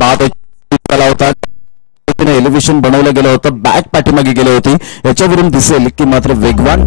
बाद झाला होता. एलिव्हेशन बनवलं गेलं होतं, बॅट पाठीमागे गेली होती. याच्यावरून दिसेल की मात्र वेगवान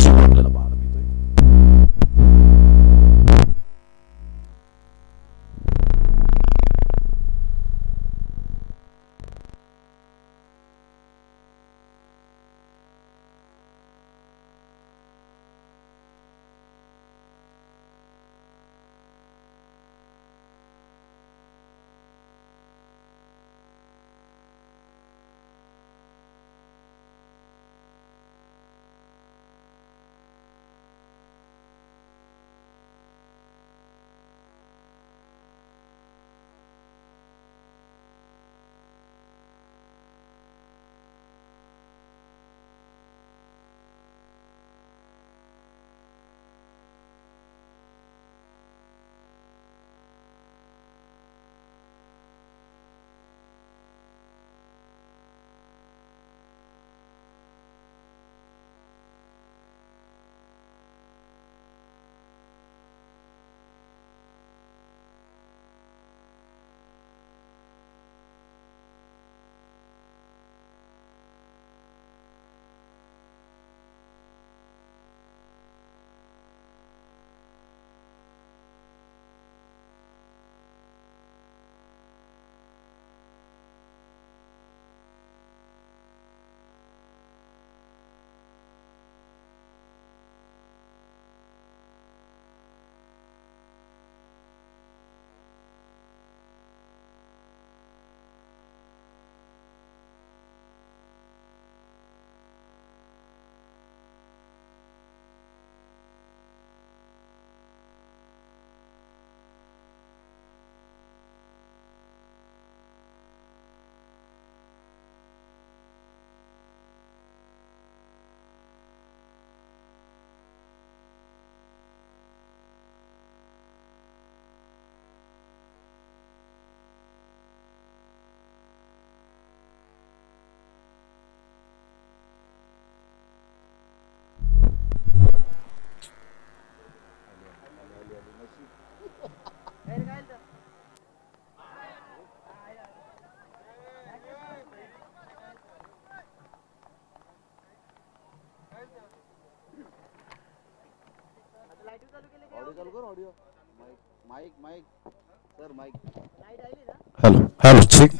हॅलो चेक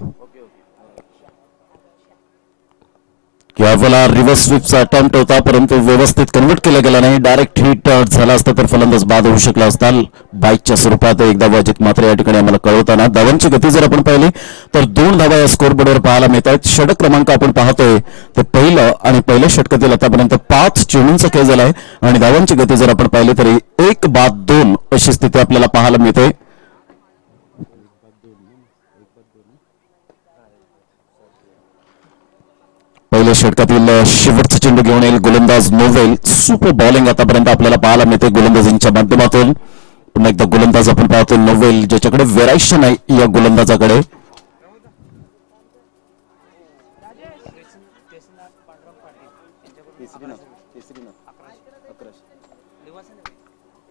यावेळेला रिव्हर्स स्वीपचा अटेम्प्ट होता, परंतु व्यवस्थित कन्वर्ट केला गेला नाही. डायरेक्ट हिट झाला असता तर फलंदाज बाद होऊ शकला असता. बाईकच्या स्वरूपात एकदा वाजित मात्र या ठिकाणी आम्हाला कळवताना धावांची गती जर आपण पाहिली तर 2 धावा या स्कोरबोर्डवर पाहायला मिळत आहेत. षटक क्रमांक आपण पाहतोय ते पहिलं आणि पहिल्या षटकातील आतापर्यंत 5 चेंडूंचा खेळ झालाय आणि धावांची गती जर आपण पाहिली तरी 1 बाद 2 अशी स्थिती आपल्याला पाहायला मिळते. पहिल्या षटकातील शेवटचा चेंडू घेऊन येईल गोलंदाज नोवेल. सुपर बॉलिंग आतापर्यंत आपल्याला पाहायला मिळते गोलंदाजींच्या माध्यमातून. पुन्हा एकदा गोलंदाज आपण पाहतो नोवेल, ज्याच्याकडे व्हेरायशन आहे या गोलंदाजाकडे.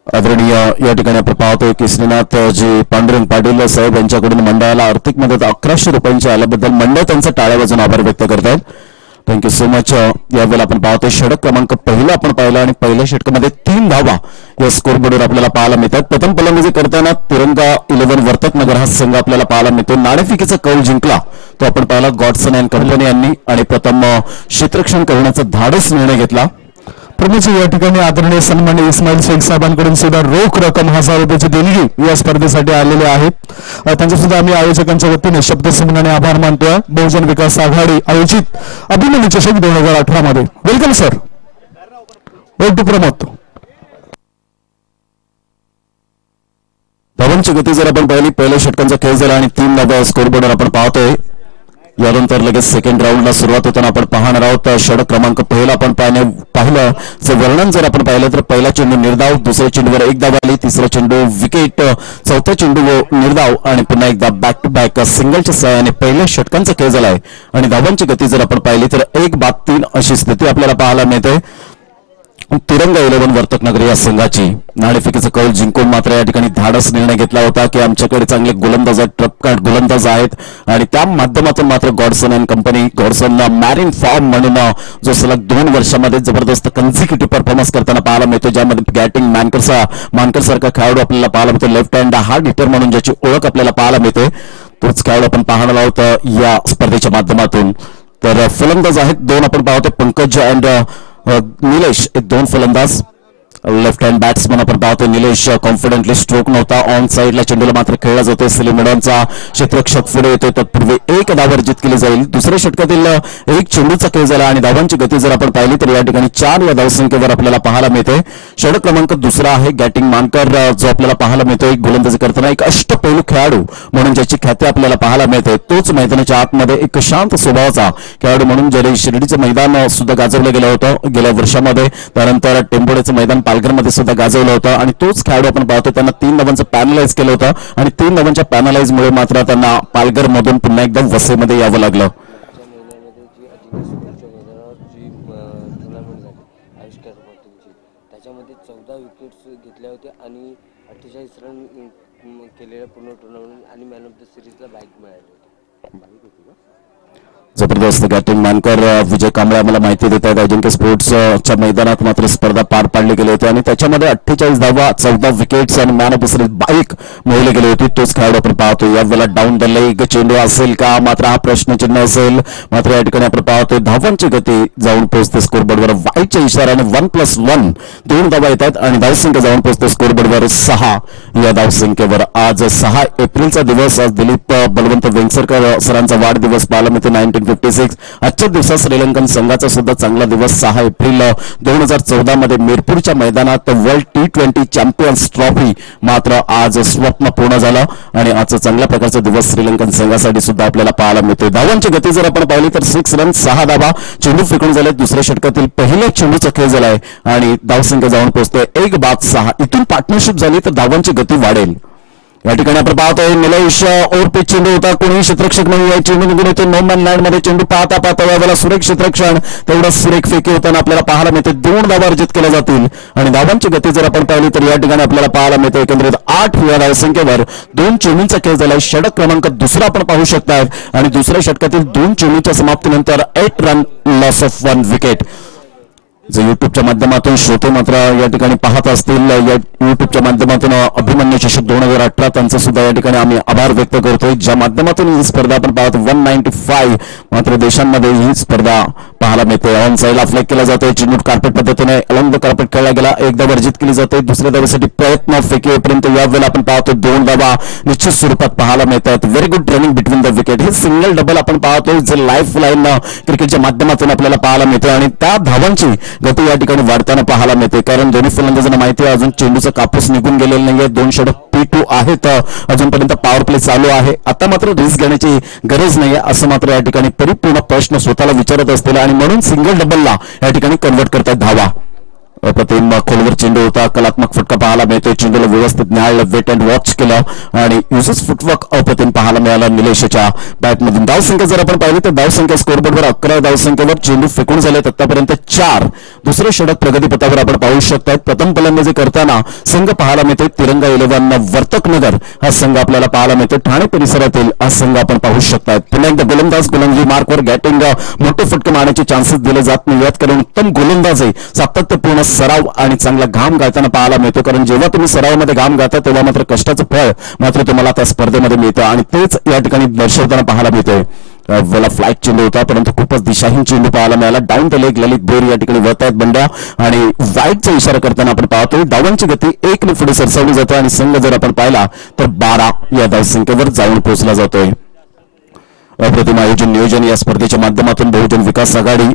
आदरणीय या ठिकाणी आपण पाहतोय की श्रीनाथ जी पांडुरंग पाटील साहेब यांच्याकडून मंडळाला आर्थिक मदत 1100 रुपयांची आल्याबद्दल मंडळ त्यांचा टाळ्या वाजून आभार व्यक्त करतात. Thank you so much. यावेळेला आपण पाहतोय षटक क्रमांक पहिला आपण पाहिला आणि पहिल्या षटकामध्ये 3 धावा या स्कोरबोर्डवर आपल्याला पाहायला मिळतात. प्रथम फलंदाजी करताना तिरंगा 11 वर्तक नगर हा संघ आपल्याला पाहायला मिळतो. नाणेफेकीचा कौल जिंकला तो आपण पाहिला गॉडसन अँड कंपनी यांनी आणि प्रथम क्षेत्ररक्षण करण्याचा धाडस निर्णय घेतला. प्रमुख या ठिकाणी आदरणीय सन्माननीय इस्माईल शेख साहेबांकडून सुद्धा रोख रक्कम 1000 रुपयाची देणगी या स्पर्धेसाठी आलेले आहेत. त्यांचे सुद्धा आम्ही आयोजकांच्या वतीने शब्दसमूहाने आभार मानतोय. बहुजन विकास आघाडी आयोजित अभिमन्यू चषक 2018 मध्ये वेलकम सर. टू प्रमोद. धावांची गती जर आपण पाहिली पहिल्या षटकांचा खेळ झाला आणि 3 धावा स्कोरबोर्डवर आपण पाहतोय. यानंतर लगेच सेकंड राऊंडला सुरुवात होताना आपण पाहणार आहोत. षटक क्रमांक पहिला आपण पाहिलं वर्णन जर आपण पाहिलं तर पहिला चेंडू निर्धाव, दुसऱ्या चेंडूवर 1 धाव आली, तिसरा चेंडू विकेट, चौथा चेंडू निर्धाव आणि पुन्हा एकदा बॅक टू बॅक सिंगलच्या सहाय्याने पहिल्या षटकांचा खेळ झालाय आणि धावांची गती जर आपण पाहिली तर 1 बाद 3 अशी स्थिती आपल्याला पाहायला मिळते. तिरंगा 11 वर्तक नगर या संघाची नाणेफेकीचा कौल जिंकून मात्र या ठिकाणी धाडस निर्णय घेतला होता की आमच्याकडे चांगले गोलंदाज आहेत, ट्रपकाट गोलंदाज आहेत आणि त्या माध्यमातून मात्र गॉडसन अँड कंपनी गॉडसनला मॅरिन फॉर्म म्हणून जो सलग 2 वर्षामध्ये जबरदस्त कन्झिक्युटिव्ह परफॉर्मन्स करताना पाहायला मिळतो, ज्यामध्ये बॅटिंग मानकर सारखा खेळाडू आपल्याला पाहायला मिळतो, लेफ्ट हँड हार्ड हिटर म्हणून ज्याची ओळख आपल्याला पाहायला मिळते, तोच खेळाडू आपण पाहणार आहोत या स्पर्धेच्या माध्यमातून. तर फलंदाज आहेत 2 आपण पाहतो, पंकज अँड निलेश, 2 फलंदाज. लेफ्ट हँड बॅट्समन आपण पाहतो निलेश, कॉन्फिडेंटली स्ट्रोक नव्हता, ऑन साईडला चेंडूला मात्र खेळला जातोय, सलीमेडॉनचा क्षेत्ररक्षक पुढे येतोय, तत्पूर्वी 1 धाव अर्जित केली जाईल. दुसऱ्या षटकातील 1 चेंडूचा खेळ झाला आणि धावांची गती जर आपण पाहिली तर या ठिकाणी 4 या धावसंख्येवर आपल्याला पाहायला मिळते. षटक क्रमांक 2 आहे गॅटिंग मानकर, जो आपल्याला पाहायला मिळतो एक गोलंदाजी करताना एक अष्टपैलू खेळाडू म्हणून ज्याची ख्याती आपल्याला पाहायला मिळते, तोच मैदानाच्या आतमध्ये एक शांत स्वभावाचा खेळाडू म्हणून ज्याने शिर्डीचं मैदान सुद्धा गाजवलं गेलं होतं गेल्या वर्षामध्ये, त्यानंतर टेंबोडेचं मैदान पालघरमध्ये सुद्धा गाजवलं होतं आणि तोच खेळाडू आपण पाहतो त्यांना 3 धावांचं पॅनलाइज केलं होतं आणि 3 धावांच्या पॅनलाइजमुळे मात्र त्यांना पालघरमधून पुन्हा एकदा वसईमध्ये यावं लागलं. त्याच्यामध्ये 14 विकेट्स घेतल्या होत्या आणि 48 रन केलेल्या पूर्ण टुर्नामेंट आणि मॅन ऑफ द सिरीजला बाईक मिळाली होती. जबरदस्त बॅटिंग मानकर विजय कांबळे आम्हाला माहिती देत आहेत. अजिंक्य स्पोर्ट्सच्या मैदानात मात्र स्पर्धा पार पाडली गेली होती आणि त्याच्यामध्ये 48 धावा, 14 विकेट्स आणि man of the series bike मिळवली गेली होती. तोच खेळाडू आपण पाहतो यावेळेला डाऊन द लेग चेंडू असेल का, मात्र हा प्रश्नचिन्ह असेल. मात्र या ठिकाणी आपण पाहतोय धावांची गती जाऊन पोहोचते स्कोरबोर्डवर, वाईटच्या इशाऱ्याने 1+1 2 धावा येतात आणि धावसंख्या जाऊन पोहोचते स्कोरबोर्डवर 6 या धावसंख्येवर. आज 6 एप्रिलचा दिवस, आज दिलीप बलवंत वेंगसरकर सरांचा वाढदिवस पाहायला मिळतो 1956. आजच्या दिवसात श्रीलंकन संघाचा सुद्धा चांगला दिवस. 6 एप्रिल 2014 मध्ये मिरपूरच्या मैदानात वर्ल्ड T20 चॅम्पियन्स ट्रॉफी मात्र आज स्वप्न पूर्ण झालं आणि आजचा चांगल्या प्रकारचा दिवस श्रीलंकन संघासाठी सुद्धा आपल्याला पाहायला मिळतो. धावांची गती जर आपण पाहिली तर 6 रन 6 धावा, चेंडू फेकून झाले, दुसऱ्या षटकातील पहिल्या चेंडूचा खेळ झालाय आणि धावसंख्या जाऊन पोहोचते 1/6. इथून पार्टनरशिप झाली तर धावांची गती वाढेल. या ठिकाणी आपण पाहतोय निलेश ओरपीच चेंडू होता, कोणी क्षेत्ररक्षक नाही आहे, चेंडू निघून येतो नो मॅन लँड मध्ये, चेंडू पाहता पाहता यावेळेला सुरेख क्षेत्ररक्षण, तेवढं सुरेख फेकी होताना आपल्याला पाहायला मिळते. 2 धावा अर्जित केल्या जातील आणि धावांची गती जर आपण पाहिली तर या ठिकाणी आपल्याला पाहायला मिळते एकंदरीत 8 या धावसंख्येवर 2 चेंडूंचा खेळ झालाय. षटक क्रमांक 2 आपण पाहू शकतात आणि दुसऱ्या षटकातील 2 चेंडूच्या समाप्तीनंतर 8 रन लॉस ऑफ 1 विकेट. जे युट्यूबच्या माध्यमातून श्रोते मात्र या ठिकाणी पाहत असतील, या युट्यूबच्या माध्यमातून अभिमन्यू चषक 2018 त्यांचा सुद्धा या ठिकाणी आम्ही आभार व्यक्त करतोय, ज्या माध्यमातून ही स्पर्धा आपण पाहतो. 195 मात्र देशांमध्ये ही स्पर्धा पाहायला मिळते. ऑन साईडला फ्लॅग केला जातोय, चेंडू कार्पेट पद्धतीने अलंग कार्पेट खेळला गेला, 1 धाव अर्जित केली जाते. दुसऱ्या धावेसाठी प्रयत्न फेकीपर्यंत यावेळेला आपण पाहतो 2 धावा निश्चित स्वरूपात पाहायला मिळतात. Very good running between the wicket, हे सिंगल डबल आपण पाहतोय जे लाईफ लाईन क्रिकेटच्या माध्यमातून आपल्याला पाहायला मिळते आणि त्या धावांची गती या ठिकाणी वाढताना पाहायला मिळते, कारण दोन्ही फलंदाजांना माहिती आहे अजून चेंडूचा कापूस निघून गेलेला नाहीये. 2 षटक P2 आहेत, अजूनपर्यंत पॉवर प्ले चालू आहे. आता मात्र रिस्क घेण्याची गरज नाहीये असं मात्र या ठिकाणी परिपूर्ण प्रश्न स्वतःला विचारत असतील आणि म्हणून सिंगल डबलला या ठिकाणी कन्वर्ट करतात धावा. अप्रतिम खोलवर चेंडू होता, कलात्मक फटका पाहायला मिळतोय, चेंडूला व्यवस्थित न्यायला वेट अँड वॉच केलं आणि युसेस फुटवर्क अप्रतिम पाहायला मिळाला निलेशच्या बॅटमधून. धावसंख्या जर आपण पाहिली तर धावसंख्या स्कोरबोर्डवर 11 धावसंख्येवर चेंडू फेकून झाले आतापर्यंत 4. दुसरे षटक प्रगतीपथावर आपण पाहू शकतात. प्रथम फलंदाजी करताना संघ पाहायला मिळतोय तिरंगा 11 वर्तक नगर हा संघ आपल्याला पाहायला मिळतो. ठाणे परिसरातील हा संघ आपण पाहू शकतात. पुन्हा एकदा गोलंदाज गोलंदाजी मार्कवर गॅटिंग मोठे फटके मारण्याचे चान्सेस दिले जात नाही यात, कारण उत्तम गोलंदाज आहे, सातत्यपूर्ण सराव आणि चांगला घाम गाळताना पाहायला मिळतो, कारण जेव्हा तुम्ही सरावामध्ये घाम गाळता तेव्हा मात्र कष्टाचं फळ मात्र तुम्हाला त्या स्पर्धेमध्ये मिळतं आणि तेच या ठिकाणी दर्शवताना पाहायला मिळतंय. वेळा फ्लाईट चेंडू होता परंतु खूपच दिशाहीन चेंडू पाहायला मिळाला. Down the leg Lalit bore या ठिकाणी वळत आहेत बंड्या आणि वाईटचा इशारा करताना आपण पाहतो धावांची गती 1 ने पुढे सरसावली जाते आणि संघ जर आपण पाहिला तर 12 या धावसंख्येवर जाऊन पोहोचला जातोय. अप्रतिम आयोजन नियोजन या स्पर्धेच्या माध्यमातून बहुजन विकास आघाडी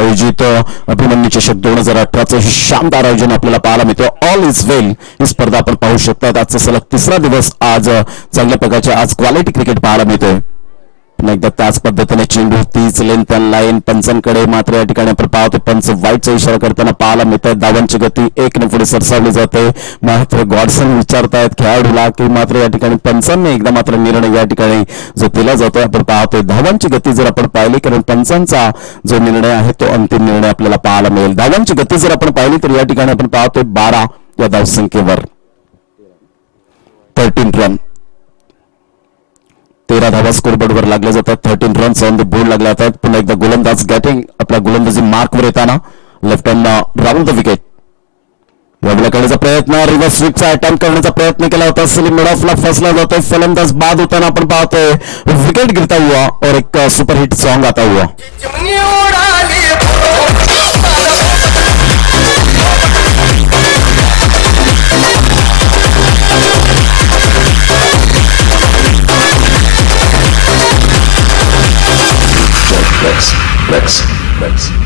आयोजित अभिमन्यू चषक 2018चं हे शानदार आयोजन आपल्याला पाहायला मिळतं. ऑल इज वेल ही स्पर्धा आपण पाहू शकतात. आजचा सलग 3रा दिवस आज चांगल्या प्रकारचे आज क्वालिटी क्रिकेट पाहायला मिळतोय. एकदा त्याच पद्धतीने चेंडू तीच लेंथ लाईन पंचांकडे मात्र या ठिकाणी आपण पाहतो पंच वाईटचा इशारा करताना पाहायला मिळत आहे. धावांची गती 1 पुढे सरसावली जाते. मात्र गॉडसन विचारतायत खेळाडूला की मात्र या ठिकाणी पंचांनी एकदा मात्र निर्णय या ठिकाणी जो दिला जातोय आपण पाहतोय. धावांची गती जर आपण पाहिली कारण पंचांचा जो निर्णय आहे तो अंतिम निर्णय आपल्याला पाहायला मिळेल. धावांची गती जर आपण पाहिली तर या ठिकाणी आपण पाहतोय 12 या धावसंख्येवर 13 रन 13 धावा स्कोरबोर्डवर लागल्या जातात. 13 रन्स ऑन द बोर्ड लागल्या जातात. पुन्हा एकदा गोलंदाज गॅटिंग आपल्या गोलंदाजी मार्कवर येताना left hand round the wicket करण्याचा प्रयत्न रिव्हर्स स्वीपचा अटेम्प्ट करण्याचा प्रयत्न केला होता. सलीम मिड ऑफला फसला जातोय. फलंदाज बाद होताना आपण पाहतोय विकेट गिरता हुआ और एक सुपरहिट सॉन्ग आता हुआ.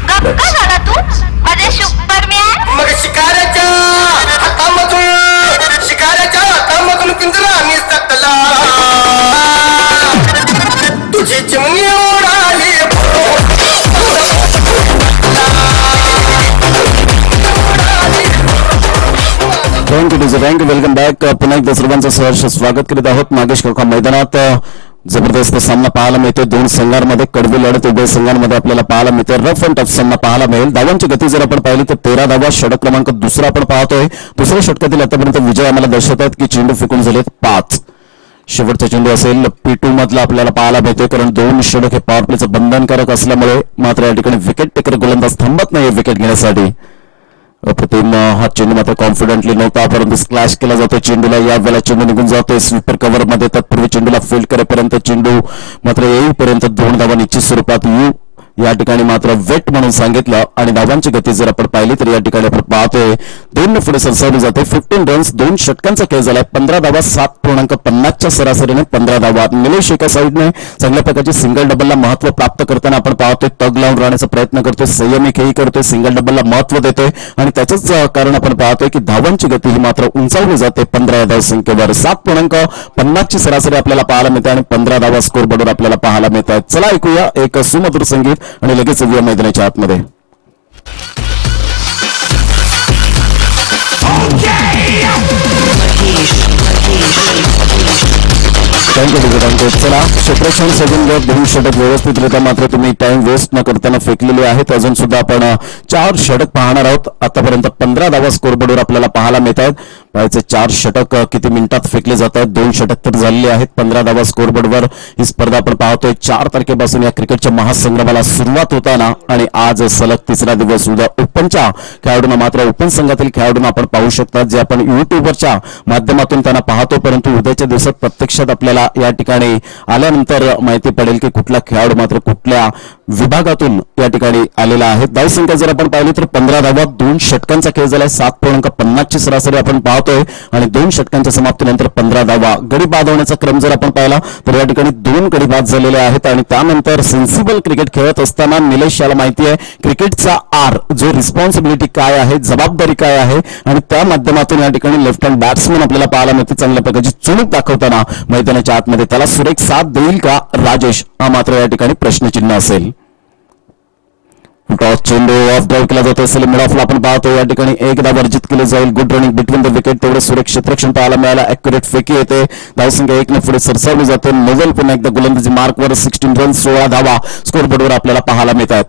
गप्पा झाला तू माझे सुपरमॅन मग शिकाऱ्याच्या हातामधून पिंजरा निसटला तुझी चिमणी उडाली. Thank you welcome back. पुन्हा एकदा सर्वांचं सहर्ष स्वागत करीत आहोत. नागेश काका मैदानात जबरदस्त सामना पाहायला मिळतोय. दोन संघांमध्ये कडवी लढत उभय संघांमध्ये आपल्याला पाहायला मिळते. रफ अँड टफ सामना पाहायला मिळेल. धावांची गती जर आपण पाहिली तर 13 धावा. षटक क्रमांक दुसरा आपण पाहतोय. दुसऱ्या षटकातील आतापर्यंत विजय आम्हाला दर्शवतात की चेंडू फेकून झालेत 5. शेवटचा चेंडू असेल P2 मधला आपल्याला पाहायला मिळतोय कारण 2 षटक हे पॉवर प्लेचं बंधनकारक असल्यामुळे मात्र या ठिकाणी विकेट टेकर गोलंदाज थांबत नाही विकेट घेण्यासाठी. अप्रतिम हा चेंडू मात्र कॉन्फिडेंटली नव्हता परंतु स्लॅश केला जातो चेंडूला. या वेळेला चेंडू निघून जातोय स्वीपर कव्हर मध्ये. तत्पूर्वी चेंडूला फील्ड करेपर्यंत चेंडू मात्र येईपर्यंत 2 धावा निश्चित स्वरूपात या ठिकाणी मात्र वेट म्हणून सांगितलं. आणि धावांची गती जर आपण पाहिली तर या ठिकाणी आपण पाहतोय 2 पुढे सरसावली जाते. 15 रन्स 2 षटकांचा खेळ झालाय. 15 धावा 7.50च्या सरासरीने 15 धावा. निलेश एका साईडने चांगल्या प्रकारची सिंगल डबलला महत्व प्राप्त करताना आपण पाहतोय. तग लावून राहण्याचा प्रयत्न करतोय. संयमी खेळी करतोय. सिंगल डबलला महत्व देतोय आणि त्याचंच कारण आपण पाहतोय की धावांची गती ही मात्र उंचावली जाते 15 या धावसंख्येवर. 7.50ची सरासरी आपल्याला पाहायला मिळते आणि 15 धावा स्कोरबोर्डवर आपल्याला पाहायला मिळतात. चला ऐकूया एक सुमधुर संगीत आणि लगेच येऊया मैदानाच्या आतमध्ये. थँक्यू. चला क्षेत्रक्षण सजून घ्या. 2 षटक व्यवस्थितरित्या मात्र तुम्ही टाइम वेस्ट न करताना फेकलेले आहेत. अजून सुद्धा आपण 4 षटक पाहणार आहोत. आतापर्यंत 15 धावा स्कोरबोर्डवर आपल्याला पाहायला मिळतात. पाहायचे 4 षटक किती मिनिटात फेकले जात आहेत. 2 षटक तर झालेले आहेत. 15 धावा स्कोरबोर्डवर ही स्पर्धा आपण पाहतोय. 4 तारखेपासून या क्रिकेटच्या महासंग्रामाला सुरुवात होताना आणि आज सलग 3रा दिवस. उद्या ओपनच्या खेळाडूंना मात्र ओपन संघातील खेळाडूंना आपण पाहू शकतात जे आपण युट्यूबवरच्या माध्यमातून त्यांना पाहतो. परंतु उद्याच्या दिवसात प्रत्यक्षात आपल्याला या ठिकाणी आल्यानंतर माहिती पडेल की कुठला खेळाडू मात्र कुठल्या विभागातून या ठिकाणी आलेला आहे. धावसंख्या जर आपण पाहिली तर 15 धावा 2 षटकांचा खेळ झालाय. 7.50ची सरासरी आपण पाहतोय आणि 2 षटकांच्या समाप्तीनंतर 15 धावा. गडी बाद होण्याचा क्रम जर आपण पाहिला तर या ठिकाणी 2 गडी बाद झालेले आहेत. आणि त्यानंतर सेन्सिबल क्रिकेट खेळत असताना निलेश याला माहिती आहे क्रिकेटचा आर जो रिस्पॉन्सिबिलिटी काय आहे जबाबदारी काय आहे आणि त्या माध्यमातून या ठिकाणी लेफ्ट हँड बॅट्समन आपल्याला पाहायला मिळते चांगल्या प्रकारची चुणूक दाखवताना मैदानाच्या आतमध्ये. त्याला सुरेख साथ देईल का राजेश हा मात्र या ठिकाणी प्रश्नचिन्ह असेल. टॉस चेंडू ऑफ ड्राईव्ह केला जातो. सलीम मिड ऑफला आपण पाहतो या ठिकाणी एकदा वर्जित केले जाईल. Good running between the wicket. तेवढे सुरेख क्षेत्रक्षण पाहायला मिळाला. ॲक्युरेट फेकी येते. धावसंख्या 1 पुढे सरसावली जाते. नोवेल पुन्हा एकदा गोलंदाजी मार्कवर 16 रन 16 धावा स्कोरबोर्डवर आपल्याला पाहायला मिळतात.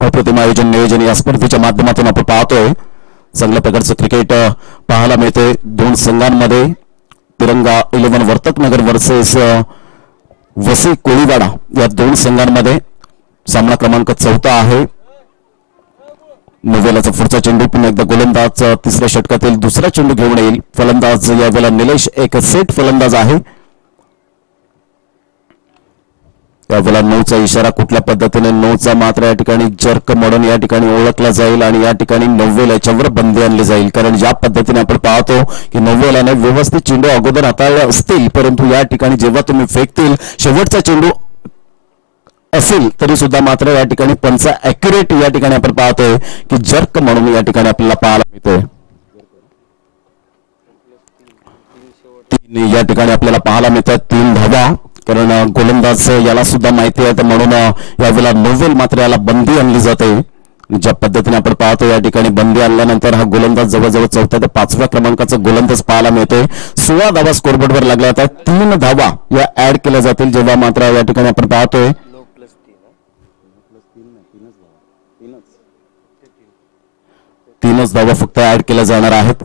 अप्रतिम आयोजन नियोजन या स्पर्धेच्या माध्यमातून आपण पाहतोय चांगल्या प्रकारचं क्रिकेट पाहायला मिळते. 2 संघांमध्ये तिरंगा 11 वर्तक नगर वर्सेस वसई कोळीवाडा या 2 संघांमध्ये सामना क्रमांक 4 आहे. नोवेलाचा पुढचा चेंडू पुन्हा एकदा गोलंदाज 3ऱ्या षटकातील दुसरा चेंडू घेऊन येईल. फलंदाज यावेळेला निलेश एक सेट फलंदाज आहे. त्यावेळेला 9चा इशारा कुठल्या पद्धतीने 9चा मात्र या ठिकाणी जर्क म्हणून या ठिकाणी ओळखला जाईल आणि या ठिकाणी नोवेला याच्यावर बंदी आणली जाईल. कारण ज्या पद्धतीने आपण पाहतो की नोवेलाने व्यवस्थित चेंडू अगोदर हाताळले असतील परंतु या ठिकाणी जेव्हा तुम्ही फेकतील शेवटचा चेंडू असेल तरी सुद्धा मात्र या ठिकाणी पंच ॲक्युरेट या ठिकाणी आपण पाहतोय की जर्क म्हणून या ठिकाणी आपल्याला पाहायला मिळतोय. 3 या ठिकाणी आपल्याला पाहायला मिळतात. 3 धावा कारण गोलंदाज याला सुद्धा माहिती आहे, तर म्हणून यावेळेला नोवेल मात्र याला बंदी आणली जाते. ज्या पद्धतीने आपण पाहतो या ठिकाणी बंदी आणल्यानंतर हा गोलंदाज जवळजवळ 4थ्या ते 5व्या क्रमांकाचा गोलंदाज पाहायला मिळतोय. 16 धावा स्कोरबोर्डवर लागल्या होत्या. 3 धावा या ऍड केल्या जातील, जेव्हा मात्र या ठिकाणी आपण पाहतोय 3च धावा फक्त ऍड केल्या जाणार आहेत.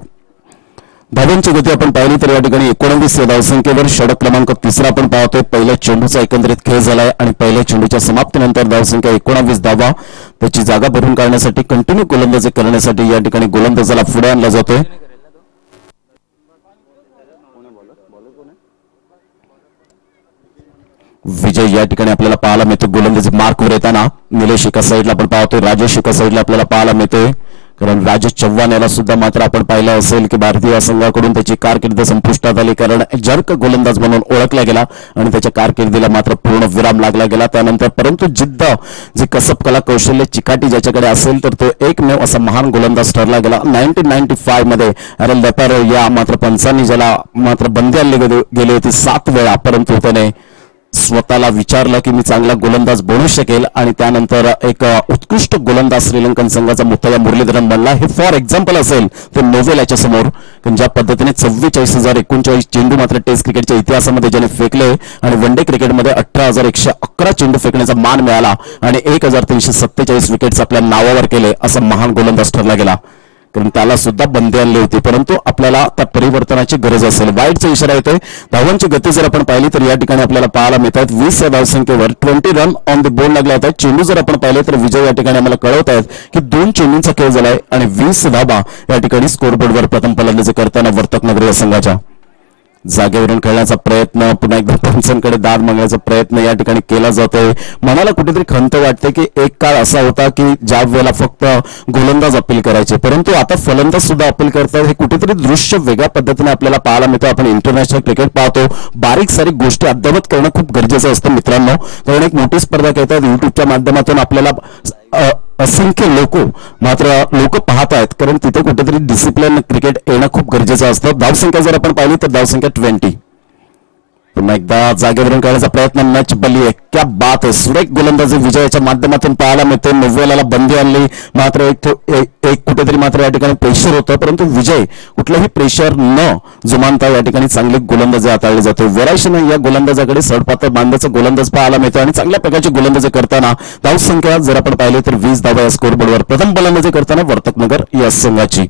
धावांची गती आपण पाहिली तर या ठिकाणी 19 धावसंख्येवर षटक क्रमांक 3 आपण पाहतोय. पहिल्या चेंडूचा एकंदरीत खेळ झालाय आणि पहिल्या चेंडूच्या समाप्तीनंतर धावसंख्या 19 धावा. त्याची जागा भरून काढण्यासाठी कंटिन्यू गोलंदाजी करण्यासाठी या ठिकाणी गोलंदाजाला पुढे आणला जातोय. विजय या ठिकाणी आपल्याला पाहायला मिळतो गोलंदाजी मार्कवर येताना. निलेश एका साईडला आपण पाहतोय, राजेश एका साईडला आपल्याला पाहायला मिळतोय. कारण राजेश चव्हाण याला सुद्धा मात्र आपण पाहिलं असेल की भारतीय संघाकडून त्याची कारकीर्द संपुष्टात आली, कारण जर्क गोलंदाज म्हणून ओळखला गेला आणि त्याच्या कारकिर्दीला मात्र पूर्ण विराम लागला गेला त्यानंतर. परंतु जिद्द, जी कसब, कला, कौशल्य, चिकाटी ज्याच्याकडे असेल तर तो एकमेव असा महान गोलंदाज ठरला गेला. 1995 मध्ये एरल डेपारो या मात्र पंचांनी ज्याला मात्र बंदी आणली गेली होती 7 वेळा, परंतु त्याने स्वतःला विचारलं की मी चांगला गोलंदाज बनू शकेल आणि त्यानंतर एक उत्कृष्ट गोलंदाज श्रीलंकन संघाचा मुत्तया मुरलीधरन बनला. हे फॉर एक्झाम्पल असेल ते नोवेल याच्या समोर, ज्या पद्धतीने 44,039 चेंडू मात्र टेस्ट क्रिकेटच्या इतिहासामध्ये ज्याने फेकले आणि वन डे क्रिकेटमध्ये 18,111 चेंडू फेकण्याचा मान मिळाला आणि 1,347 विकेट्स आपल्या नावावर केले, असा महान गोलंदाज ठरला गेला. कारण त्याला सुद्धा बंदी आणली होती, परंतु आपल्याला त्या परिवर्तनाची गरज असेल. वाईटचा इशारा येतोय. धावांची गती जर आपण पाहिली तर या ठिकाणी आपल्याला पाहायला मिळतात 20 या धावसंख्येवर 20 रन ऑन द बोर्ड लागले होते. चेंडू जर आपण पाहिले तर विजय या ठिकाणी आम्हाला कळवत आहेत की 2 चेंडूंचा खेळ झालाय आणि 20 धावा या ठिकाणी स्कोरबोर्डवर प्रथम फलंदाजी करताना वर्तक नगर या संघाच्या जागेवरून खेळण्याचा प्रयत्न, पुन्हा एकदा पंचांकडे दाद मागण्याचा प्रयत्न या ठिकाणी केला जातोय. मनाला कुठेतरी खंत वाटते की एक काळ असा होता की ज्या वेळेला फक्त गोलंदाज अपील करायचे, परंतु आता फलंदाज सुद्धा अपील करतात. हे कुठेतरी दृश्य वेगळ्या पद्धतीने आपल्याला पाहायला मिळतं. आपण इंटरनॅशनल क्रिकेट पाहतो, बारीक सारीक गोष्टी अद्यावत करणं खूप गरजेचं असतं मित्रांनो. कारण एक मोठी स्पर्धा खेळतात, युट्यूबच्या माध्यमातून आपल्याला असंख्य लोक पाहत आहेत, कारण तिथे कुठेतरी डिसिप्लिन क्रिकेट येणं खूप गरजेचं असतं. धावसंख्या जर आपण पाहिली तर धावसंख्या 20. पुन्हा एकदा जागेवरून काढण्याचा प्रयत्न, मॅच बली आहे. क्या बात आहे. सुरेख गोलंदाजी विजयाच्या माध्यमातून पाहायला मिळते. नोवेलाला बंदी आणली, मात्र एक कुठेतरी मात्र या ठिकाणी प्रेशर होतं, परंतु विजय कुठलंही प्रेशर न जुमानता या ठिकाणी चांगली गोलंदाजी हाताळली जाते. वेरायशीने या गोलंदाजाकडे सडपातळ बांधाचा गोलंदाज पाहायला मिळतो आणि चांगल्या प्रकारची गोलंदाजी करताना धावसंख्या जर आपण पाहिली तर 20 धावा या स्कोरबोर्डवर प्रथम गोलंदाजी करताना वर्तक नगर या संघाची.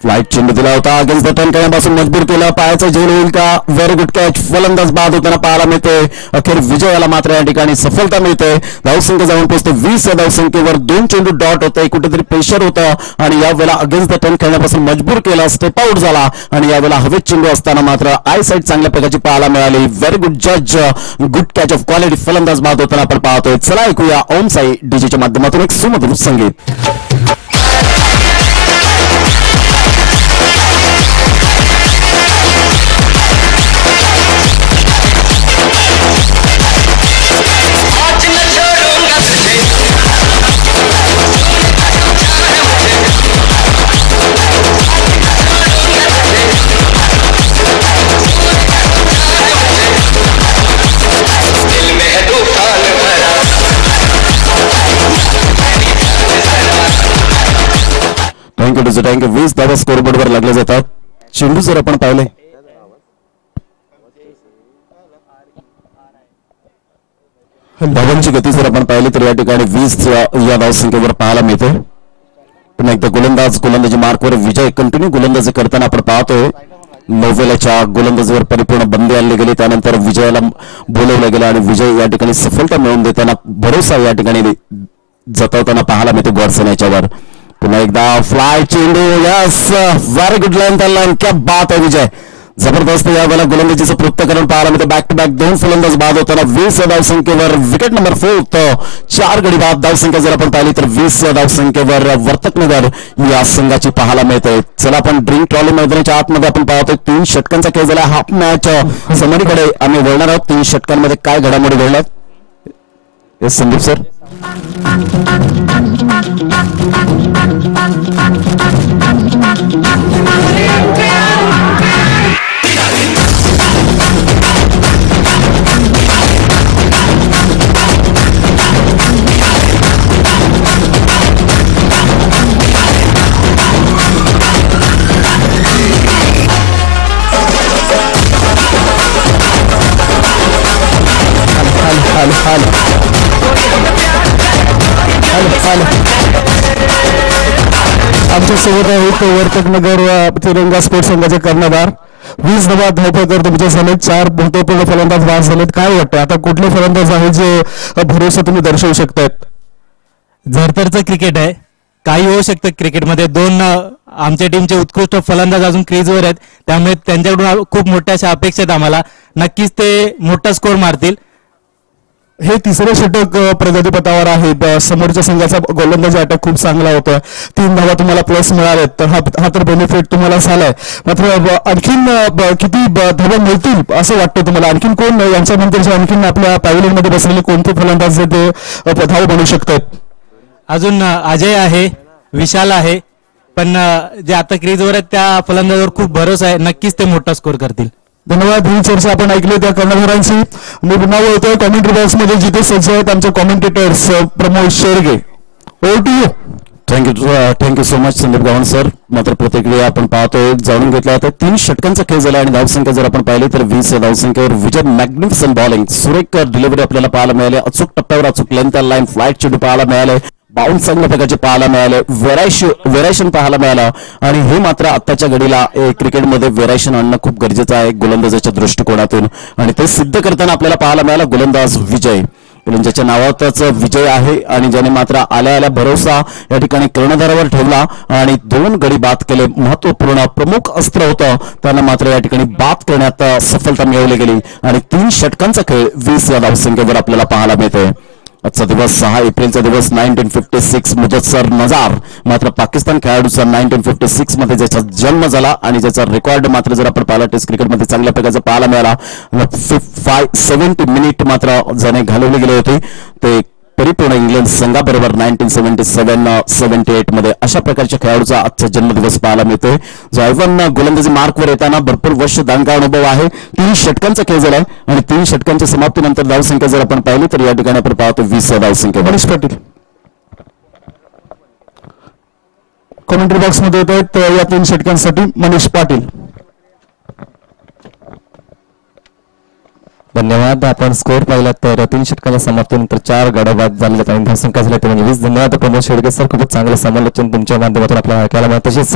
फ्लाइट चेंडू दिला होता, अगेन्स्ट द टर्न करण्यापासून मजबूर केला. पायाचा झेल होईल का? Very good catch. फलंदाज बाद होताना पाहायला मिळते. अखेर विजयाला मात्र या ठिकाणी सफलता मिळते. धावसंख्या जाऊन पोहोचते 20 या धावसंख्येवर. 2 चेंडू डॉट होते, कुठेतरी प्रेशर होतं आणि यावेळेला अगेन्स्ट द टर्न खेळण्यापासून मजबूर केला, स्टेप आउट झाला आणि यावेळेला हवेत चेंडू असताना मात्र आय साईड चांगल्या प्रकारची पाहायला मिळाली. व्हेरी गुड जज, गुड कॅच ऑफ क्वालिटी. फलंदाज बाद होताना आपण पाहतोय. चला ऐकूया ओम साई डीजेच्या माध्यमातून एक सुमधुर संगीत. थँक्यू. 20 धावा स्कोरबोर्डवर लागले जातात. चेंडू जर आपण पाहिले धावांची गती जर आपण पाहिली तर या ठिकाणी 20 या धावसंख्येवर पाहायला मिळते. पुन्हा एकदा गोलंदाजी मार्कवर विजय कंटिन्यू गोलंदाजी करताना आपण पाहतोय. नोवेलाच्या गोलंदाजीवर परिपूर्ण बंदी आणली गेली, त्यानंतर विजयाला बोलवलं गेलं आणि विजय या ठिकाणी सफलता मिळवून देताना भरोसा या ठिकाणी जतवताना पाहायला मिळतो गॉडसन याच्यावर. पुन्हा एकदा फ्लाय चेंडू, यस, व्हेरी गुड लाईन. क्या बात आहे विजय, जबरदस्त. यावेळेला गोलंदाजीचं पृथक्करण पाहायला मिळतं. बॅक टू बॅक 2 फलंदाज बाद होताना 20 या धावसंख्येवर. विकेट नंबर 4, 4 गडी बाद. धावसंख्या जर आपण पाहिली तर 20 या धावसंख्येवर वर्तक नगर या संघाची पाहायला मिळते. चला आपण ड्रिंक ट्रॉली मैदानाच्या आतमध्ये आपण पाहतोय 3 षटकांचा खेळ झाला. हाफ मॅच समोरीकडे आम्ही वळणार आहोत. 3 षटकांमध्ये काय घडामोडी घडल्यात हे Sandeep sir. Hello hello hello आमच्यासोबत आहेत वर्तक नगर तिरंगा स्पोर्ट्स संघाचे कर्णधार. 20 धावा धावपळ तुमचे झालेत. 4 महत्वपूर्ण फलंदाज बाद झालेत. काय वाटतं आता कुठले फलंदाज आहे जे भरोसा तुम्ही दर्शवू शकतायत? झरतरचं क्रिकेट आहे, काही होऊ शकतं क्रिकेटमध्ये. 2 आमच्या टीमचे उत्कृष्ट फलंदाज अजून क्रीजवर आहेत, त्यामुळे त्यांच्याकडून खूप मोठ्या अशा अपेक्षा आहेत आम्हाला. नक्कीच ते मोठा स्कोर मारतील. हे तिसरे षटक प्रगतीपथावर आहे. समोरच्या संघाचा गोलंदाजी अटॅक खूप चांगला होता. 3 धावा तुम्हाला प्लस मिळालेत, तर हा तर बेनिफिट तुम्हाला झालाय. मात्र आणखीन किती धावा मिळतील असं वाटतं तुम्हाला? आणखीन कोण यांच्यानंतर आणखीन आपल्या पॅव्हिलियन मध्ये बसलेले कोणते फलंदाज ते धाव बनवू शकतात? अजून अजय आहे, विशाल आहे, पण जे आता क्रीजवर आहेत त्या फलंदाजावर खूप भरोसा आहे. नक्कीच ते मोठा स्कोर करतील. धन्यवाद. ही चर्चा आपण ऐकली त्या कर्णधारांची. मी पुन्हा बोलतोय कॉमेंट्री बॉक्स मध्ये जिथे सज्ज आहेत आमचे commentators Pramod Sherge. Over to you. Thank you so much Sandeep Gawan sir. मात्र प्रतिक्रिया आपण पाहतोय जाणून घेतल्या होत्या. 3 षटकांचा खेळ झाला आणि धावसंख्या जर आपण पाहिली तर 20 या धावसंख्येवर विजय मॅग्निफिसंट बॉलिंग, सुरेख डिलिव्हरी आपल्याला पाहायला मिळाली. अचूक टप्प्यावर अचूक लेंथ लाईन फ्लाईट चेंडू पाहायला मिळाले. बाउन्स चांगल्या प्रकारचे पाहायला मिळाले. व्हेरायशन पाहायला मिळालं आणि हे मात्र आत्ताच्या घडीला क्रिकेटमध्ये व्हेरायशन आणणं खूप गरजेचं आहे गोलंदाजाच्या दृष्टिकोनातून आणि ते सिद्ध करताना आपल्याला पाहायला मिळाला गोलंदाज विजय, ज्याच्या नावातच विजय आहे आणि ज्याने मात्र आल्या आल्या भरोसा या ठिकाणी कर्णधारावर ठेवला आणि 2 गडी बाद केले. महत्वपूर्ण प्रमुख अस्त्र होतं, त्यांना मात्र या ठिकाणी बाद करण्यात सफलता मिळवली गेली आणि 3 षटकांचा खेळ 20 या धावसंख्येवर आपल्याला पाहायला मिळतोय. आजचा दिवस 6 एप्रिलचा दिवस 1956 मुजस्सर नजार मात्र पाकिस्तान खेळाडूचा 1956 मध्ये ज्याचा जन्म झाला आणि ज्याचा रेकॉर्ड मात्र जर आपण पाहिला टेस्ट क्रिकेटमध्ये चांगल्या प्रकारचा पाहायला मिळाला. 570 मिनिट मात्र ज्याने घालवले गेले होते ते परिपूर्ण इंग्लंड संघाबरोबर 1977-78 मध्ये अशा प्रकारच्या खेळाडूचा आजचा जन्मदिवस पाहायला मिळतोय. जो ऐवन गोलंदाजी मार्कवर येताना भरपूर वर्ष दांडगा अनुभव आहे. 3 षटकांचा खेळ झालाय आणि 3 षटकांच्या समाप्तीनंतर धावसंख्या जर आपण पाहिली तर या ठिकाणी आपण पाहतो 20 या धावसंख्या. मनीष पाटील कॉमेंट्री बॉक्स मध्ये येत आहेत या 3 षटकांसाठी. मनीष पाटील. धन्यवाद. आपण स्कोर पाहिला तर 3 षटकाच्या समाप्तीनंतर 4 गडा बाद झालेले आणि धावसंख्या झाल्या ते म्हणजे 20. धन्यवाद प्रमोद शेडगे सर. खूपच चांगलं समालोचन तुमच्या माध्यमातून आपल्याला ऐकायला मिळालं. तसेच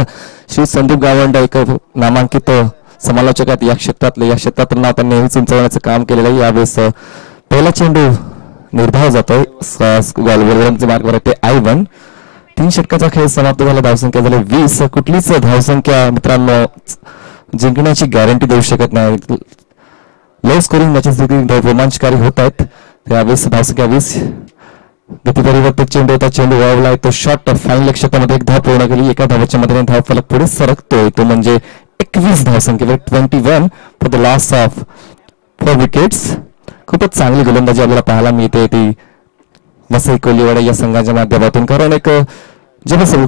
श्री संदीप गावंड एक नामांकित समालोचक आहेत या क्षेत्रातलं नाव त्यांनी नेहमीच उंचावण्याचं काम केलेलं आहे. यावेळेस पहिला चेंडू निर्धाव जातोय मार्कवर ते I1. 3 षटकाचा खेळ समाप्त झाला. धावसंख्या झाली 20. कुठलीच धावसंख्या मित्रांनो जिंकण्याची गॅरंटी देऊ शकत नाही. लो स्कोरिंग मॅचेस रोमांचकारी होत आहेत. त्यावेळेस धावसंख्या 20. गतीपरिवर्तित चेंडू होता, चेंडू वळवलाय, तो शॉट फायनल क्षेत्रामध्ये 1 धाव पूर्ण केली. 1 धावाच्या मदतीने धाव फलक पुढे सरकतोय. तो म्हणजे 21 धावसंख्येवर 21 for the loss of 4 wickets. खूपच चांगली गोलंदाजी आपल्याला पाहायला मिळते ती वसई कोलिवाडा या संघाच्या माध्यमातून. कारण एक जेव्हा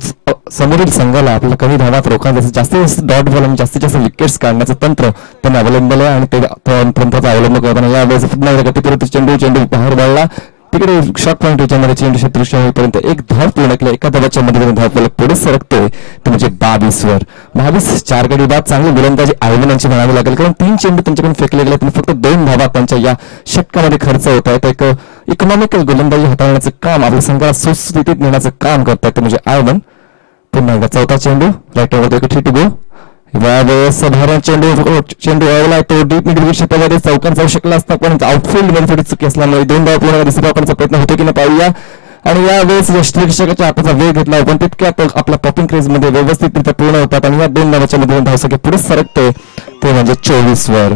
समोरील संघाला आपल्याला कमी धावात रोखण्याचं जास्तीत जास्त डॉट बॉल आणि जास्तीत जास्त विकेट्स काढण्याचं तंत्र त्यांनी अवलंबलं आहे आणि ते तंत्राचा अवलंब करताना यावेळेस पुन्हा गतीपरिवर्तित चेंडू बाहेर वळला. तिकडे शॉर्ट पॉईंट याच्यामध्ये चेंडू क्षेत्रदृष्ट्या होईपर्यंत 1 धाव पूर्ण केला. 1 धावाच्या मदतीने धाव फलक पुढे सरकतोय ते म्हणजे 22 वर. 22 4 गडी बाद. चांगली गोलंदाजी I1 यांची म्हणावी लागेल कारण 3 चेंडू त्यांच्याकडून फेकले गेले आणि फक्त 2 धावा त्यांच्या या षटकामध्ये खर्च होत आहेत. एक इकॉनॉमिकल गोलंदाजी हाताळण्याचं काम आपल्या संघाला सुस्थितीत नेण्याचं काम करतात ते म्हणजे I1. पुन्हा एकदा 4था चेंडू राईट ओव्हर 3 टू गो. यावेळेस चेंडू वळवलाय, तो डीप मिड विकेट क्षेत्रामध्ये चौकार जाऊ शकला असता पण आउटफील्ड मध्ये थोडी चुकी असल्यामुळे 2 धाव पूर्ण दुसऱ्या करण्याचा प्रयत्न होतो की नाही पाहूया. आणि यावेळेस यष्टीरक्षकाच्या हाताचा वेग घेतला पण तितक्यात आपल्या पॉपिंग क्रेज मध्ये व्यवस्थितरित्या पूर्ण होतात आणि या 2 धावाच्या मध्ये धावसंख्या पुढे सरकते ते म्हणजे 24 वर.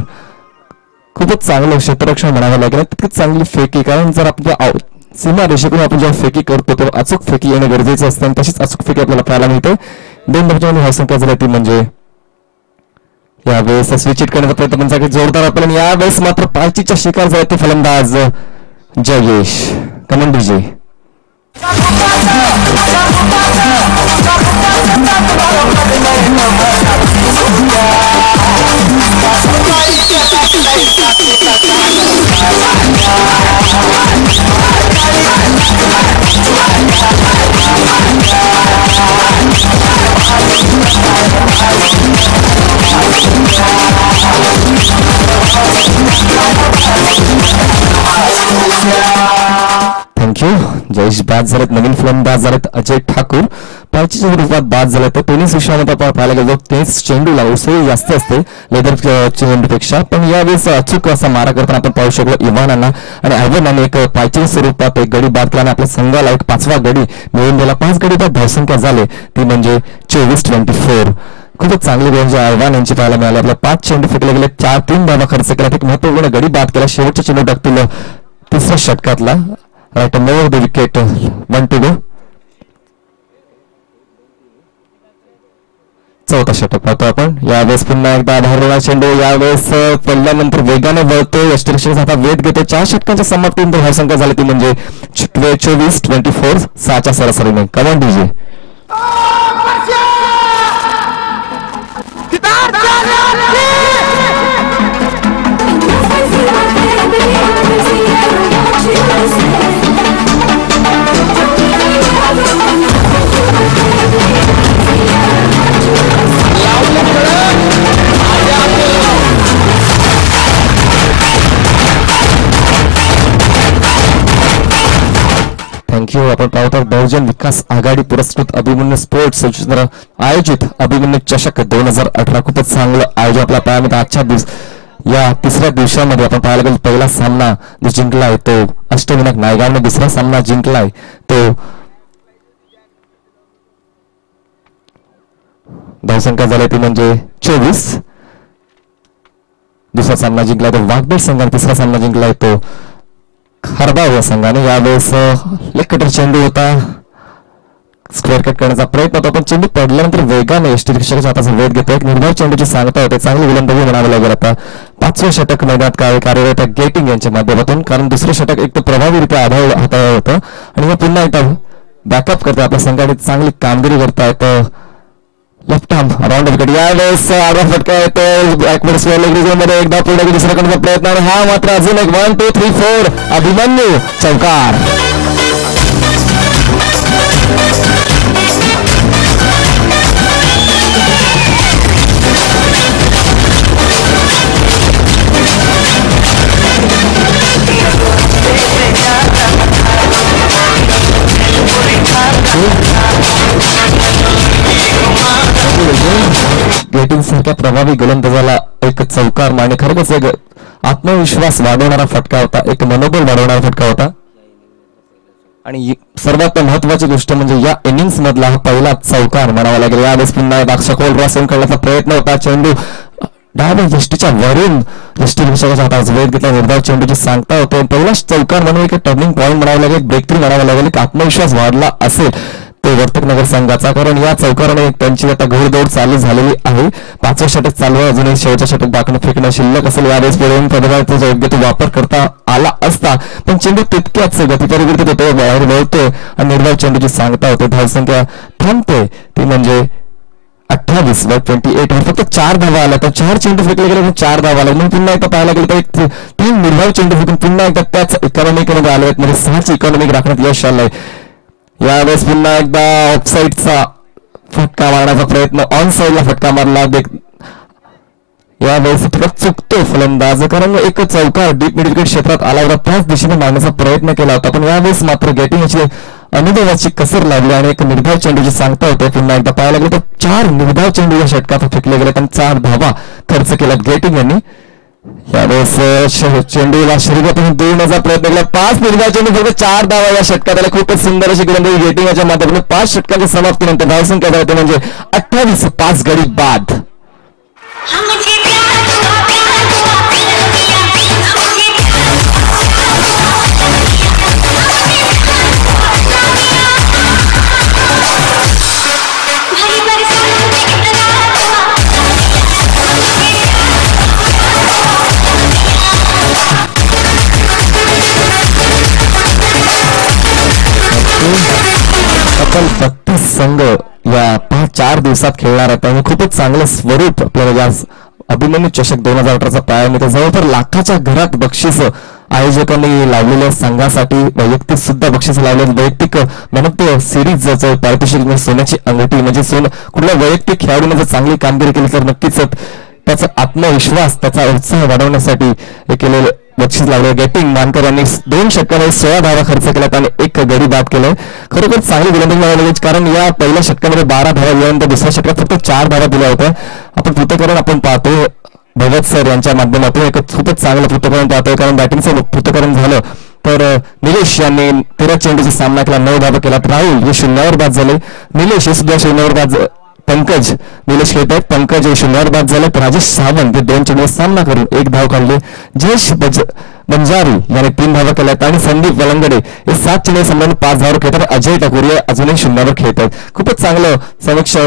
खूपच चांगलं क्षेत्ररक्षण म्हणावं लागेल. तितकीच चांगली फेकी कारण जर आपल्या सीमा रेषेकडून आपण जेव्हा फेकी करतो तेव्हा अचूक फेकी येणं गरजेचं असतं आणि तशीच अचूक फेकी आपल्याला पाहायला मिळते. 2 धावाच्या मध्ये धावसंख्या झाली ती म्हणजे यावेळेस स्विच हिट करण्याचा प्रयत्न पण सगळे जोरदार आपण यावेळेस मात्र पायचीच्या शिकार झाले ते फलंदाज जयेश. कमेंट विजय. Yeah. जयेश बाद झालेत, नवीन फलंदाज झालेत अजय ठाकूर पाचच्या रूपात बाद झाले. तर टेनिस विश्वामध्ये आपण पाहायला गेलो टेनिस चेंडूला उसळी जास्त असते लेदर चेंडूपेक्षा, पण यावेळेस अचूक असा मारा करताना आपण पाहू शकलो इव्हानांना आणि आयव्हनने एक पाचच्या स्वरूपात एक गडी बाद केला आणि आपल्या संघाला एक 5वा गडी मिळवून दिला. 5 गडी बाद धावसंख्या झाले ती म्हणजे 24-24. खूपच चांगली रेंज आव्हान यांची पाहायला मिळाली. आपल्या 5 चेंडू फेकले गेले, 4-3 धावा खर्च केला, एक महत्वपूर्ण गडी बाद केला. शेवटचा चेंडू टाकतील 3ऱ्या षटकातला right more the wicket 1 to go. 4था षटक पाहतो आपण. यावेळेस पुन्हा एकदा आधारलेला चेंडू यावेळेस पडल्यानंतर वेगाने वळतो, यष्टिरक्षक आता वेध घेते. 4 षटकांच्या समाप्तीनंतर धावसंख्या झाली ती म्हणजे 24-24 6च्या सरासरीने. Come on DJ. थँक्यू. आपण पाहतो बहुजन विकास आघाडी पुरस्कृत अभिमन्यू स्पोर्ट्स आयोजित अभिमन्यू चषक 2018 खूपच चांगलं आयोजन आपल्या पायामध्ये आजच्या या 3ऱ्या दिवसामध्ये आपण पाहायला गेलो. पहिला सामना जो जिंकलाय तो अष्टविनायक नायगावने, दुसरा सामना जिंकलाय तो धावसंख्या झाली ती म्हणजे 24. दुसरा सामना जिंकलाय तो वाघबेट संघाने, तिसरा सामना जिंकलाय तो खरबाव या संघाने. यावेळेस लेग कटर चेंडू होता, स्क्वेअर कट करण्याचा प्रयत्न होता, पण चेंडू पडल्यानंतर वेगाने यष्टिरक्षकाच्या हाताचा वेध घेतो. एक निर्धाव चेंडूची सांगता होते, चांगली विलंबही म्हणावं लागेल. आता 5वे षटक मैदानात कार्यरत गेटिंग यांच्या माध्यमातून, कारण दुसरे षटक एक तर प्रभावीरित्या हाताळलं होतं आणि मग पुन्हा एकदा बॅकअप करतात आपल्या संघाने चांगली कामगिरी करतायत. Left arm round wicket. यावेळेस आडवा फटका येतो बॅकवर्ड स्क्वेअर लेग मध्ये, एकदा पुढे दुसरा करण्याचा प्रयत्न आणि हा मात्र अजून एक 1 2 3 4 अभिमन्यू चौकार. गेटिंग सारख्या प्रभावी गोलंदाजाला एक चौकार मारणे खरंच एक आत्मविश्वास वाढवणारा फटका होता, एक मनोबल वाढवणारा फटका होता. आणि सर्वात महत्वाची गोष्ट म्हणजे या इनिंग्स मधला हा पहिला चौकार म्हणावा लागेल. यावेळेस पुन्हा खोल रॉसिंग करण्याचा प्रयत्न होता, चेंडू डाव्या यष्टीच्या वरून यष्टिरक्षकाच्या हाताचा वेध घेतला, निर्धाव चेंडूची सांगता होते. पहिलाच चौकार म्हणून एक टर्निंग पॉईंट म्हणावा लागेल, ब्रेक थ्रू म्हणावा लागेल, एक आत्मविश्वास वाढला असेल तो वर्तक नगर संघाचा, कारण या चौकाराने त्यांची आता घोडदौड चालू झालेली आहे. 5वं षटक चालू आहे, अजूनही शेवटच्या षटक बाकणं फेकणं शिल्लक असेल. यावेळेस पुढे पदभाराचा योग्य तो वापर करता आला असता, पण चेंडू तितक्याच गती परिवर्तित होतो, बाहेर वळतोय आणि निर्धाव चेंडूची सांगता होते. धावसंख्या थांबते ती म्हणजे 28/28 फक्त 4 धावा आल्या. तर 4 चेंडू फेकले गेले, 4 धावा आल्या. म्हणून पुन्हा एकदा पाहायला गेलं तर 3 निर्धाव चेंडू फेकून पुन्हा एकदा त्याच इकॉनॉमिक मध्ये आले आहेत, म्हणजे 6ची इकॉनॉमिक राखण्यात यश आलंय. यावेळेस पुन्हा एकदा ऑफसाईडचा फटका मारण्याचा प्रयत्न, ऑन साईडला फटका मारला. यावेळेस चुकतो फलंदाज, कारण एक चौकार डीप मिड विकेट क्षेत्रात आला होता, त्याच दिशेने मारण्याचा प्रयत्न केला होता, पण यावेळेस मात्र गेटिंग याची अनुभवाची कसर लागली आणि एक निर्धाव चेंडूची सांगता होते. पुन्हा एकदा पाहायला गेलं तर 4 निर्धाव चेंडू या षटकात फेकले गेले आणि 4 धावा खर्च केल्यात गेटिंग यांनी. यावेळेस चेंडूला शरीरातून देण्याचा प्रयत्न केला, 5 निर्धाव चेंडू फक्त 4 धावा या षटकात आल्या. खूपच सुंदर अशी गोलंदाजी गेटिंग याच्या माध्यमातून. 5 षटकांच्या समाप्तीनंतर धावसंख्या झाली म्हणजे 28, 5 गडी बाद. तब्बल 32 संघ या 4 दिवसात खेळणार आहेत आणि खूपच चांगलं स्वरूप आपल्याला या अभिमन्यू चषक 2018चा पायामध्ये जवळपास लाखाच्या घरात बक्षीस आयोजकांनी लावलेल्या संघासाठी वैयक्तिक सुद्धा बक्षीस लावले. वैयक्तिक म्हणतो सिरीजचं पारितोषिक सोन्याची अंगठी, म्हणजे कुठल्या वैयक्तिक खेळाडूने जर चांगली कामगिरी केली तर नक्कीच त्याचा आत्मविश्वास त्याचा उत्साह वाढवण्यासाठी हे केलेले बक्षीस लावले. गेटिंग मानकर यांनी 2 षटकामध्ये 16 धावा खर्च केल्यात आणि 1 गडी बाद केले. खरोखर चांगली गोलंदाजी मिळाली, कारण या पहिल्या षटकामध्ये 12 धावा यानंतर दुसऱ्या षटकात फक्त 4 धावा दिल्या होत्या. आपण पृथक्करण आपण पाहतो भगत सर यांच्या माध्यमातून एक खूपच चांगलं पृथक्करण पाहतोय, कारण बॅटिंगचं पृथक्करण झालं तर निलेश यांनी 13 चेंडूचा सामना केला, 9 धावा केला. राहुल हे 0वर बाद झाले. निलेश हे सुद्धा 0वर बाद. पंकज निलेश खेळत आहेत, पंकज हे 0वर बाद झाले. राजेश सावंत हे 2 चेंडूचा सामना करून 1 धाव काढले. जयेश बंजारी याने 3 धावा केल्यात आणि संदीप वलंगडे हे 7 चेंडू सामन्याने 5 धावा खेळतात. अजय ठाकूर अजूनही 0वर खेळत आहेत. खूपच चांगलं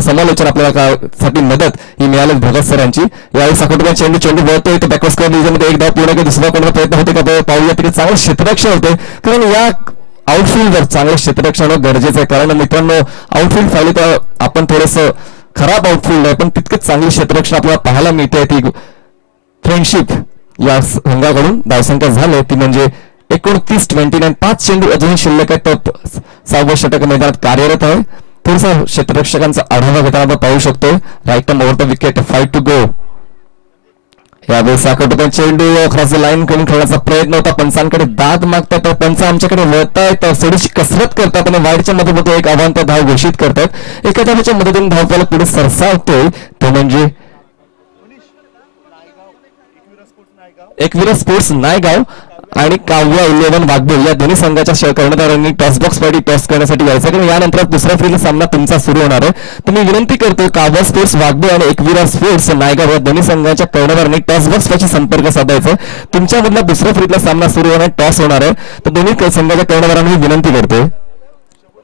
समालोचन आपल्याला साठी मदत ही मिळाली भगत सर यांची. यावेळी साकोटकर चेंडू वळतोय तो बॅकवर्ड स्क्वेअर डिव्हिजनमध्ये 1 धाव पूर्ण केली. दुसरा कोणाचा प्रयत्न होते का पाहूया. तिथे चांगलं क्षेत्ररक्षण होते, कारण या आउटफील्डवर चांगलं क्षेत्ररक्षण गरजेचं आहे. कारण मित्रांनो आउटफील्ड पाहिलं तर आपण थोडंसं खराब आउटफील्ड आहे, पण तितकंच चांगली क्षेत्ररक्षण आपल्याला पाहायला मिळते. ती फ्रेंडशिप या संघाकडून धावसंख्या झाली ती म्हणजे 29-29. 5 चेंडू अजूनही शिल्लक आहेत. तर 6वं षटक मैदानात कार्यरत आहे. थोडासा क्षेत्ररक्षकांचा आढावा घेताना आपण पाहू शकतो. Right over the wicket, 5 to go. यावेळी साकोटकर चेंडू क्रॉस लाईन करून खेळण्याचा प्रयत्न होता. पंचांकडे दाद मागतात, तर पंच आमच्याकडे वळतायत, थोडीशी कसरत करतात आणि वाईडच्या मधोमध एक आव्हान धाव घोषित करतात. एका धावेच्या मदतीने धावपाला पुढे सरसावतोय तो म्हणजे एकविरा स्पोर्ट्स नायगाव आणि काव्या 11 वाघबोल या दोन्ही संघाच्या कर्णधारांनी टॉस बॉक्स पाठी टॉस करण्यासाठी यायचं, कारण यानंतर दुसऱ्या फेरीचा सामना तुमचा सुरू होणार आहे. तर मी विनंती करतो काव्या स्पोर्ट्स वाघबोल आणि एकविरा स्पोर्ट्स नायगाव या दोन्ही संघाच्या कर्णधारांनी टॉस बॉक्स पाठी संपर्क साधायचा. तुमच्यामधला दुसऱ्या फेरीतला सामना सुरू होणार, टॉस होणार आहे. तर दोन्ही संघाच्या कर्णधारांनी विनंती करतोय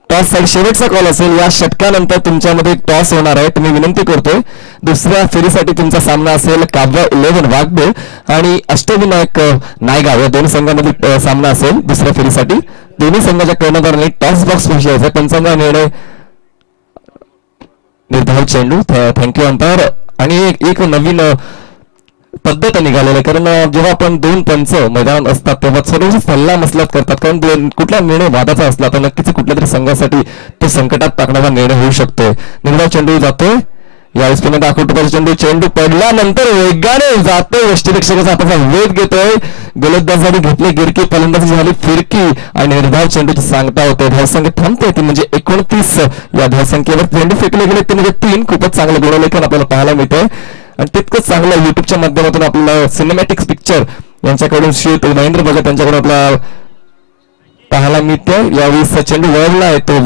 टॉस साठी शेवटचा कॉल असेल. या षटकानंतर तुमच्यामध्ये टॉस होणार आहे. तुम्ही विनंती करतोय दुसऱ्या फेरीसाठी तुमचा सामना असेल काव्या 11 वाघबोल आणि अष्टविनायक नायगाव या दोन्ही संघांमध्ये सामना असेल. दुसऱ्या फेरीसाठी दोन्ही संघाच्या कर्णधारांनी टॉस बॉक्स विषयाचा पंचांगा निर्णय निर्धाव चेंडू. Thank you umpire. आणि एक नवीन पद्धत निघालेली आहे, कारण जेव्हा आपण 2 पंच मैदानात असतात तेव्हा सर्व सल्ला मसलत करतात, कारण कुठला निर्णय वादाचा असला तर नक्कीच कुठल्या तरी संघासाठी तो संकटात टाकणारा निर्णय होऊ शकतोय. निर्धाव चेंडू जातोय. यावेळेस पुन्हा दाखवतो चेंडू पडल्यानंतर वेगाने जातोय. यष्टीरक्षकाचा हाताचा वेध घेतोय. गोलंदाजाने घेतले गिरकी, फलंदाजी झाली फिरकी आणि निर्धाव चेंडूची सांगता होते. धावसंख्या थांबते ती म्हणजे 29. या धावसंख्येवर चेंडू फेकले गेले ते म्हणजे 3. खूपच चांगलं गुणलेखन आपल्याला पाहायला मिळतंय आणि तितकंच चांगलं युट्यूबच्या माध्यमातून आपल्याला सिनेमॅटिक पिक्चर यांच्याकडून श्री महेंद्र भगत यांच्याकडून आपल्याला पाहायला मिळतं. यावेळी चेंडू वळला आहे तो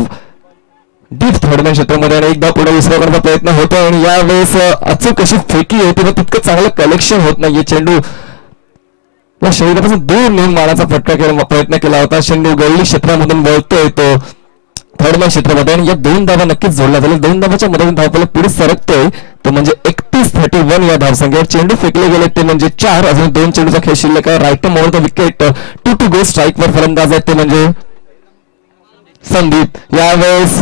डीप थर्डमॅन क्षेत्रामध्ये आणि एकदा पुढे विसरा करण्याचा प्रयत्न होतो आणि यावेळेस अचूक अशी फेकी होती पण तितकं चांगलं कलेक्शन होत नाहीये. चेंडू या शरीरापासून दूर नेऊन मारण्याचा फटका प्रयत्न केला होता. चेंडू गल्ली क्षेत्रामधून वळतोय तो थर्डमॅन क्षेत्रामध्ये आणि या 2 धावा नक्कीच जोडल्या झाल्या. 2 धावाच्या मदतीने धावपाला पुढे सरकतोय तो म्हणजे 31-31 या धावसंख्येवर. चेंडू फेकले गेले ते म्हणजे 4. अजून 2 चेंडूचा खेळ शिल्लक आहे. Right over the wicket, 2 to go. स्ट्राईकवर फलंदाज आहेत ते म्हणजे संदीप. यावेळेस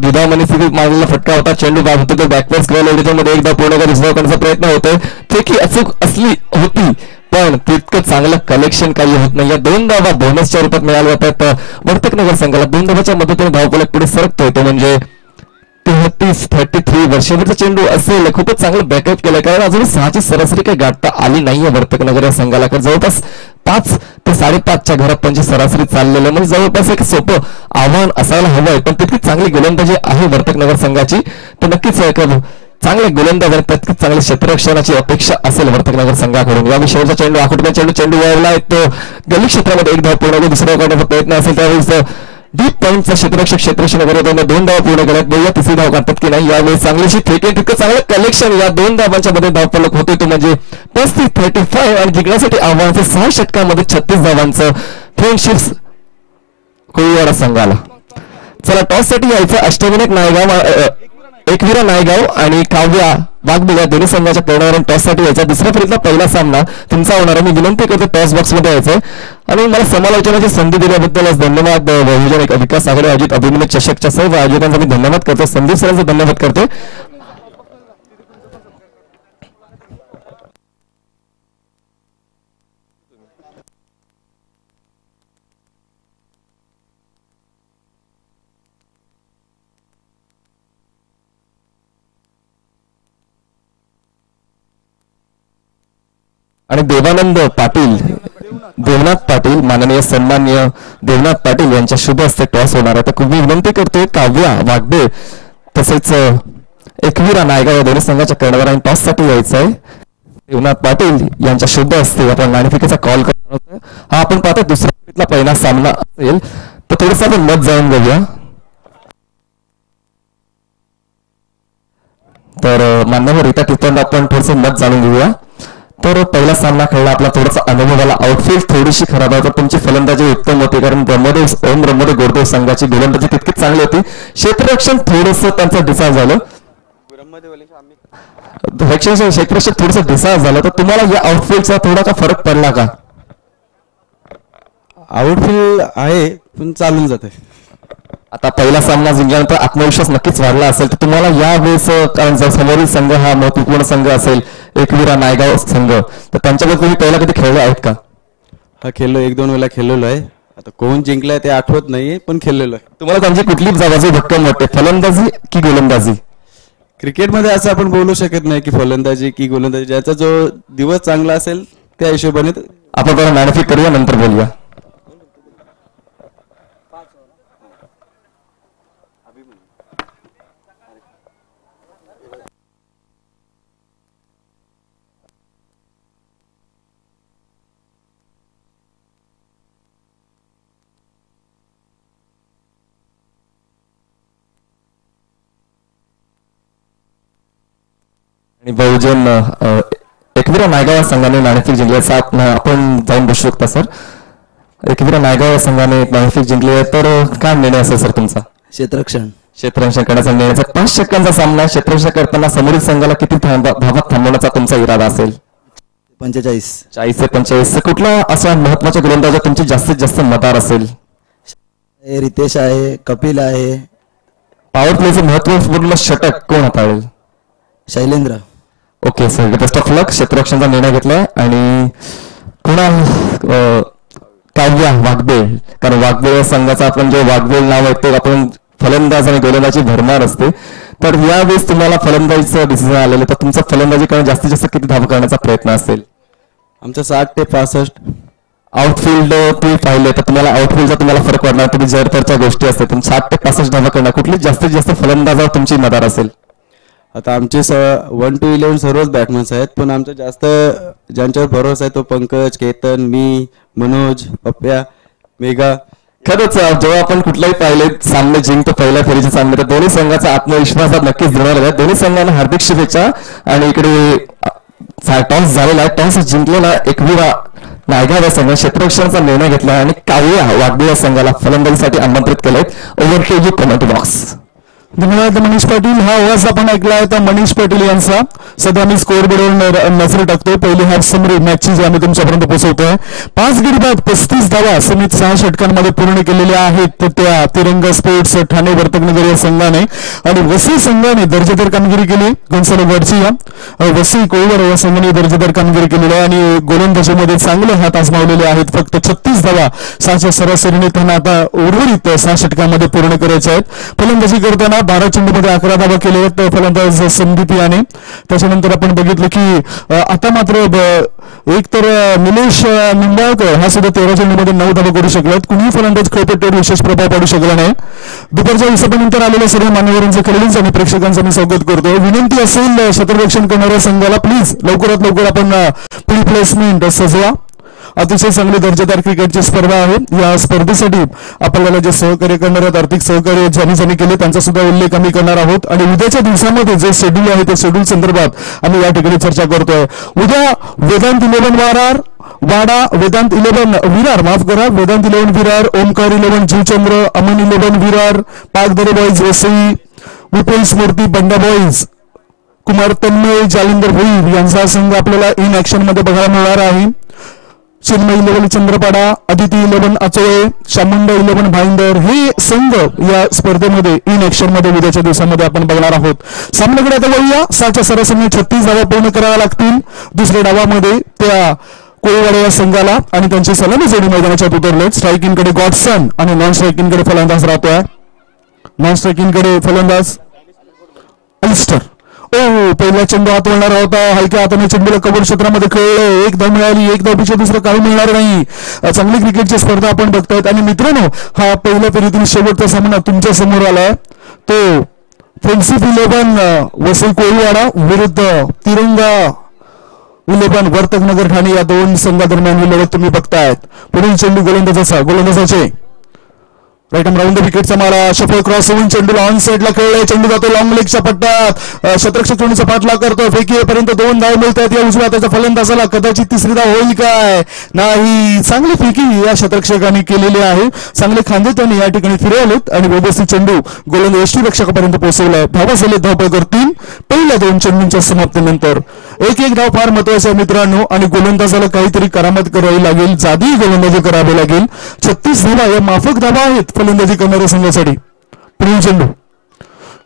दुधामनी स्थितीत मारलेला फटका होता. चेंडू बाद होतो तो बॅकवर्ड स्क्वेअर मध्ये एकदा पूर्ण दुसरा करण्याचा प्रयत्न होतोय. फेकी अचूक असली होती पण तितकं चांगलं कलेक्शन काही होत नाही. या 2 धावा बोनसच्या रूपात मिळाल्या होत्या वर्तक नगर संघाला. 2 धावाच्या मदतीने धावफलक पुढे सरकतोय तो म्हणजे 33 वर्षावरचा चेंडू असेल. खूपच चांगलं बॅकअप केलं, कारण अजून 6ची सरासरी काही गाठता आली नाहीये वर्तक नगर या संघाला. कारण जवळपास 5 ते 5.5च्या घरात त्यांची सरासरी चाललेलं म्हणजे जवळपास एक सोपं आव्हान असायला हवंय. पण तितकी चांगली गोलंदाजी आहे वर्तक नगर संघाची, तर नक्कीच चांगले गोलंदाज आणि तितकीच चांगल्या क्षेत्ररक्षणाची अपेक्षा असेल वर्तक नगर संघाकडून. या विषयाचा चेंडू आखुटका चेंडू वळला आहे तो गल्ली क्षेत्रामध्ये 1 धाव पूर्ण दुसरा करण्याचा प्रयत्न असेल. त्यावेळेस डीप पॉईंटचा क्षेत्ररक्षण करत 2 धाव पूर्ण करत बघूया 3री धाव काढतात की नाही. यावेळी चांगलीशी फेकी तितकं चांगलं कलेक्शन या 2 धावांच्या मध्ये धावफलक होते तो म्हणजे 35 आणि जिंकण्यासाठी आव्हानाचं 6 षटकांमध्ये 36 धावांचं फ्रेंडशिप्स कोळीवाडा संघाला. चला टॉस साठी यायचं अष्टविनायक नायगाव एकविरा नायगाव आणि काव्या वाघबोल या दोन्ही संघाच्या कर्णधारांनी टॉस साठी यायचा. दुसऱ्या फेरीतला पहिला सामना तुमचा होणार आहे. मी विनंती करतो टॉस बॉक्स मध्ये यायचं आणि मला समालोचनाची संधी दिल्याबद्दल धन्यवाद. बहुजन विकास आघाडी आयोजित अभिमन्यू चषकच्या सर्व आयोजकांचा मी धन्यवाद करतो. संदीप सरांचा धन्यवाद करतो. आणि देवानंद पाटील, देवनाथ पाटील, माननीय सन्माननीय देवनाथ पाटील यांच्या शुभ हस्ते टॉस होणार आहे. तर मी विनंती करतोय काव्या वागदे तसेच एकविरा नायगाव या दोन्ही संघाच्या कर्णधार आणि टॉस साठी यायचं आहे. देवनाथ पाटील यांच्या शुभ हस्ते आपण नाणेफेकीचा कॉल करणार आहोत. हा आपण पाहतो दुसऱ्या पहिला सामना असेल तर थोडंसं आपण मत जाणून घेऊया. तर मान्यवर रीता टिपण आपण थोडंसं मत जाणून घेऊया. तर पहिला सामना खेळला आपला थोडासा अनुभव आला. आउटफील्ड थोडीशी खराब आहे, तुमची फलंदाजी उत्तम होती कारण ब्रह्मदेव गोरदेव संघाची गोलंदाजी तितकीच चांगली होती. क्षेत्ररक्षण थोडंसं त्यांचं डिसाईड झालं. क्षेत्ररक्षण थोडंसं डिसाईड झालं. तर तुम्हाला या आउटफील्डचा थोडा का फरक पडला का? आउटफील्ड आहे पण चालून जाते. आता पहिला सामना जिंकल्यानंतर आत्मविश्वास नक्कीच वाढला असेल. तर तुम्हाला या वेळेस कारण जर समोरील संघ हा महत्वपूर्ण संघ असेल एकविरा नायगाव संघ, तर त्यांच्याबद्दल तुम्ही पहिला कधी खेळले आहेत का? हा खेळलो, 1-2 वेळा खेळलेलो आहे. आता कोण जिंकलाय ते आठवत नाहीये पण खेळलेलो आहे. तुम्हाला त्यांची कुठली बाजू भक्कम वाटते, फलंदाजी की गोलंदाजी? क्रिकेटमध्ये असं आपण बोलू शकत नाही की फलंदाजी की गोलंदाजी, ज्याचा जो दिवस चांगला असेल त्या हिशोबाने आपण बरं नाणेफेक करूया, नंतर बोलूया. आणि बहुजन एकविरा नायगाव संघाने नाणेफेक जिंकल्याचा आपण जाऊन बसू शकता सर. एकविरा नायगाव संघाने नाणेफेक जिंकली आहे, तर काय निर्णय असेल सर तुमचा? क्षेत्ररक्षण करण्याचा निर्णय. 5 षटकांचा सामना, क्षेत्ररक्षण करताना समोरील संघाला किती धावात थांबवण्याचा तुमचा इरादा असेल? 45. 40 ते 45. कुठला असा महत्वाच्या गोलंदाजा तुमची जास्तीत जास्त मदार असेल? रितेश आहे, कपिल आहे. पॉवर प्लेचं महत्वपूर्ण षटक कोण हाताळेल? Shailendra. Okay sir, best of luck. क्षेत्ररक्षणाचा निर्णय घेतलाय आणि काव्या वाघबेळ, कारण वाघबेळ संघाचा आपण जे वाघबेळ नाव आहे ते आपण फलंदाज आणि गोलंदाजी भरणार असते. तर यावेळेस तुम्हाला फलंदाजीचं डिसिजन आलेलं, तर तुमचा फलंदाजी करून जास्तीत जास्त किती धावा करण्याचा प्रयत्न असेल? आमचा 60 ते 65. आउटफील्ड तुम्ही पाहिले तर तुम्हाला आउटफील्डचा तुम्हाला फरक पडणार, तुम्ही जरतरच्या गोष्टी असते, तुम्ही 60 ते 65 धावा करणार. कुठली जास्तीत जास्त फलंदाजावर तुमची मदार असेल? आता आमचे 1 to 11 सर्वच बॅट्समन्स आहेत, पण आमचा जास्त ज्यांच्यावर भरोसा आहे तो पंकज, केतन, मी, मनोज, पप्प्या, मेघा. खरंच जेव्हा आपण कुठलाही पाहिले सामने जिंकतो पहिल्या फेरीचे सामने, तर दोन्ही संघाचा आत्मविश्वास नक्कीच देणार आहे. दोन्ही संघांना हार्दिक शुभेच्छा. आणि इकडे टॉस झालेला आहे, टॉस जिंकलेला एकविरा नायगाव या संघाने क्षेत्ररक्षणाचा निर्णय घेतला आणि काव्या वाघबे या संघाला फलंदाजीसाठी आमंत्रित केलंय. Over to you comment box. धन्यवाद मनीष पाटील. हा आवाज आपण ऐकला होता मनीष पाटील यांचा. सध्या आम्ही स्कोअर बोर्डवर नजर टाकतोय. पहिली हाफ समरी मॅचची जी आम्ही तुमच्यापर्यंत पोहोचवतोय. 5 गडी बाद 35 धावा समित 6 षटकांमध्ये पूर्ण केलेल्या आहेत. तर त्या तिरंगा स्पोर्ट्स ठाणे वर्तक नगर या संघाने आणि वसई संघाने दर्जेदार कामगिरी केली. गोन्सालो गडचिया, वसई कोळीवाडा या संघाने दर्जेदार कामगिरी केलेली आहे आणि गोलंदाजीमध्ये चांगले हात आजमावलेले आहेत. फक्त 36 धावा 6च्या सरासरीने त्यांना आता उर्वरित 6 षटकांमध्ये पूर्ण करायचे आहेत. फलंदाजी करताना 12 चेंडूमध्ये 11 धावा केले आहेत फलंदाज संदीप याने. त्याच्यानंतर आपण बघितलं की आता मात्र एक तर निलेश निंबाळकर हा सुद्धा 13 चेंडूमध्ये 9 धावा करू शकलात. कुणीही फलंदाज खेळपट्टीवर विशेष प्रभाव पाडू शकला नाही. दुपारच्या विसापानंतर आलेल्या सर्व मान्यवरांचं खेळाडूंच आणि प्रेक्षकांचं मी स्वागत करतो. विनंती असेल क्षेत्ररक्षण करणाऱ्या संघाला प्लीज लवकरात लवकर आपण प्री प्लेसमेंट सजवा. अतिशय चांगली दर्जेदार क्रिकेटची स्पर्धा आहे. या स्पर्धेसाठी आपल्याला जे सहकार्य करणार आहेत, आर्थिक सहकार्य ज्यांनी केले त्यांचा सुद्धा उल्लेख आम्ही करणार आहोत. आणि उद्याच्या दिवसामध्ये जे शेड्यूल आहे त्या शेड्यूल संदर्भात आम्ही या ठिकाणी चर्चा करतोय. उद्या वेदांत 11 वाडा, वेदांत 11 विरार, माफ करा, वेदांत 11 विरार, ओमकार 11 जीवचंद्र, अमन 11 विरार, पाकदरे बॉईज वसई, विपुल स्मृती बंडा बॉईज, कुमार तन्मय जालिंदर भोईर यांचा संघ आपल्याला इन ऍक्शन मध्ये बघायला मिळणार आहे. चिन्मय 11 चंद्रपाडा, अदिती 11 अचोळे, चामुंडा 11 भाईंदर हे संघ या स्पर्धेमध्ये इन ऍक्शन मध्ये उद्याच्या दिवसामध्ये आपण बघणार आहोत. सामन्याकडे आता वळूया. 6च्या सरासरीने 36 धावा पूर्ण कराव्या लागतील. दुसऱ्या डावामध्ये त्या कोळीवाडा या संघाला आणि त्यांची सलामी जोडी मैदानाच्यात उतरले. स्ट्रायकिंगकडे गॉडसन आणि नॉन स्ट्रायकिंगकडे फलंदाज राहतोय. नॉन स्ट्रायकिंगकडे फलंदाज अलिस्टर. ओ पहिला चेंडू हात वळणारा होता, हलक्या हाताने चेंडूला कव्हर क्षेत्रामध्ये खेळलं, एक धाव मिळाली, एक धावपेक्षा दुसरं काही मिळणार नाही. चांगली क्रिकेटची स्पर्धा आपण बघतायत. आणि मित्रांनो, हा पहिल्या फेरीतील शेवटचा सामना तुमच्या समोर आलाय, तो फ्रेंडशिप 11 वसई कोळीवाडा विरुद्ध तिरंगा 11 वर्तक नगर ठाणे या दोन संघादरम्यान ही लढत तुम्ही बघतायत. पुढील चेंडू गोलंदाजाचे राईट आर्म राऊंड द विकेटचा मारा, शफल क्रॉस होऊन चेंडूला ऑन साईडला खेळलाय, चेंडू जातो लॉंग लेगच्या पट्ट्यात, शतरक्षक चेंडूचा पाठलाग करतो, फेकीपर्यंत 2 धाव मिळतात या उजव्या हाताच्या फलंदाजाला. कदाचित तिसरी धाव होईल काय, नाही, चांगली फेकी या शतरक्षकाने केलेली आहे, चांगले खांदे त्यांनी या ठिकाणी फिरवलेत आणि व्यवस्थित चेंडू गोलंदाज यष्टीरक्षकापर्यंत पोहोचवलाय. धावा झाले धावपळकर 3 पहिल्या 2 चेंडूंच्या समाप्तीनंतर. एक धाव फार महत्वाचा आहे मित्रांनो, आणि गोलंदाजाला काहीतरी करामत करावी लागेल, जादी गोलंदाजी करावी लागेल. 36 धावा या माफक धावा आहेत फलंदाजी करणाऱ्या संघासाठी. पुढील चेंडू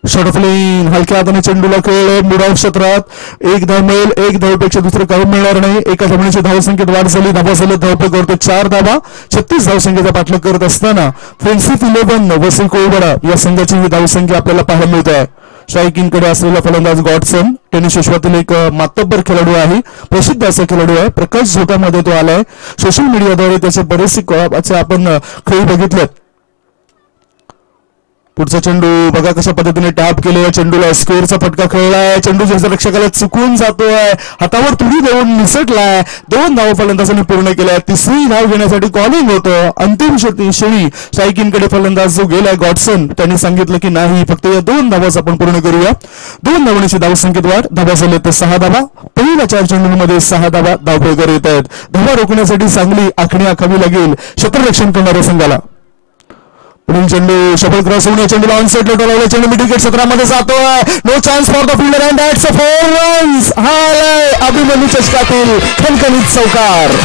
शॉर्ट ऑफ लाईन, हलक्या हाताने चेंडूला खेळले, मिड क्षेत्रात, एक धाव मिळेल, एक धावपेक्षा दुसरं काही मिळणार नाही. एका धावण्याची धावसंख्येत वाढ झाली, धावा झाले धावपळ करतो 4 धावा. 36 धावसंख्येचा पाठलाग करत असताना फ्रेंडशिप 11 वसई कोळीवाडा या संघाची ही धावसंख्या आपल्याला पाहायला मिळत आहे. स्ट्रायकिंगकडे असलेला फलंदाज गॉडसन टेनिस विश्वातील एक मातब्बर खेळाडू आहे, प्रसिद्ध असा खेळाडू आहे. प्रकाश झोतामध्ये तो आलाय. सोशल मीडियाद्वारे त्याचे बरेचसे आपण खेळ बघितलेत. पुढचा चेंडू बघा कशा पद्धतीने टॅप केले, चेंडूला स्क्वेअरचा फटका खेळलाय, चेंडू रक्षकाला चुकून जातोय, हातावर तुडी देऊन निसटलाय. 2 धावा फलंदाजांनी पूर्ण केल्या, तिसरी धाव घेण्यासाठी कॉलिंग होतं. अंतिम क्षणी स्ट्रायकिंगकडे फलंदाज जो गेलाय गॉडसन, त्यांनी सांगितलं की नाही, फक्त या 2 धावाच आपण पूर्ण करूया. 2 धावांची धावसंख्येत वाढ, धावा झाले तर 6 धावा. पहिल्या 4 चेंडूंमध्ये 6 धावा धावपळकर येत आहेत. धावा रोखण्यासाठी चांगली आखणी आखावी लागेल क्षेत्ररक्षण करणाऱ्या संघाला. पुढील चेंडू शफल क्रॉस होऊन चेंडूला ऑन साईडला टोलावला, चेंडू मिड विकेट क्षेत्रामध्ये जातोय, no chance for the fielder and that's a 4 runs. हा आलाय अभिमन्यू चषकातील खणखणीत चौकार.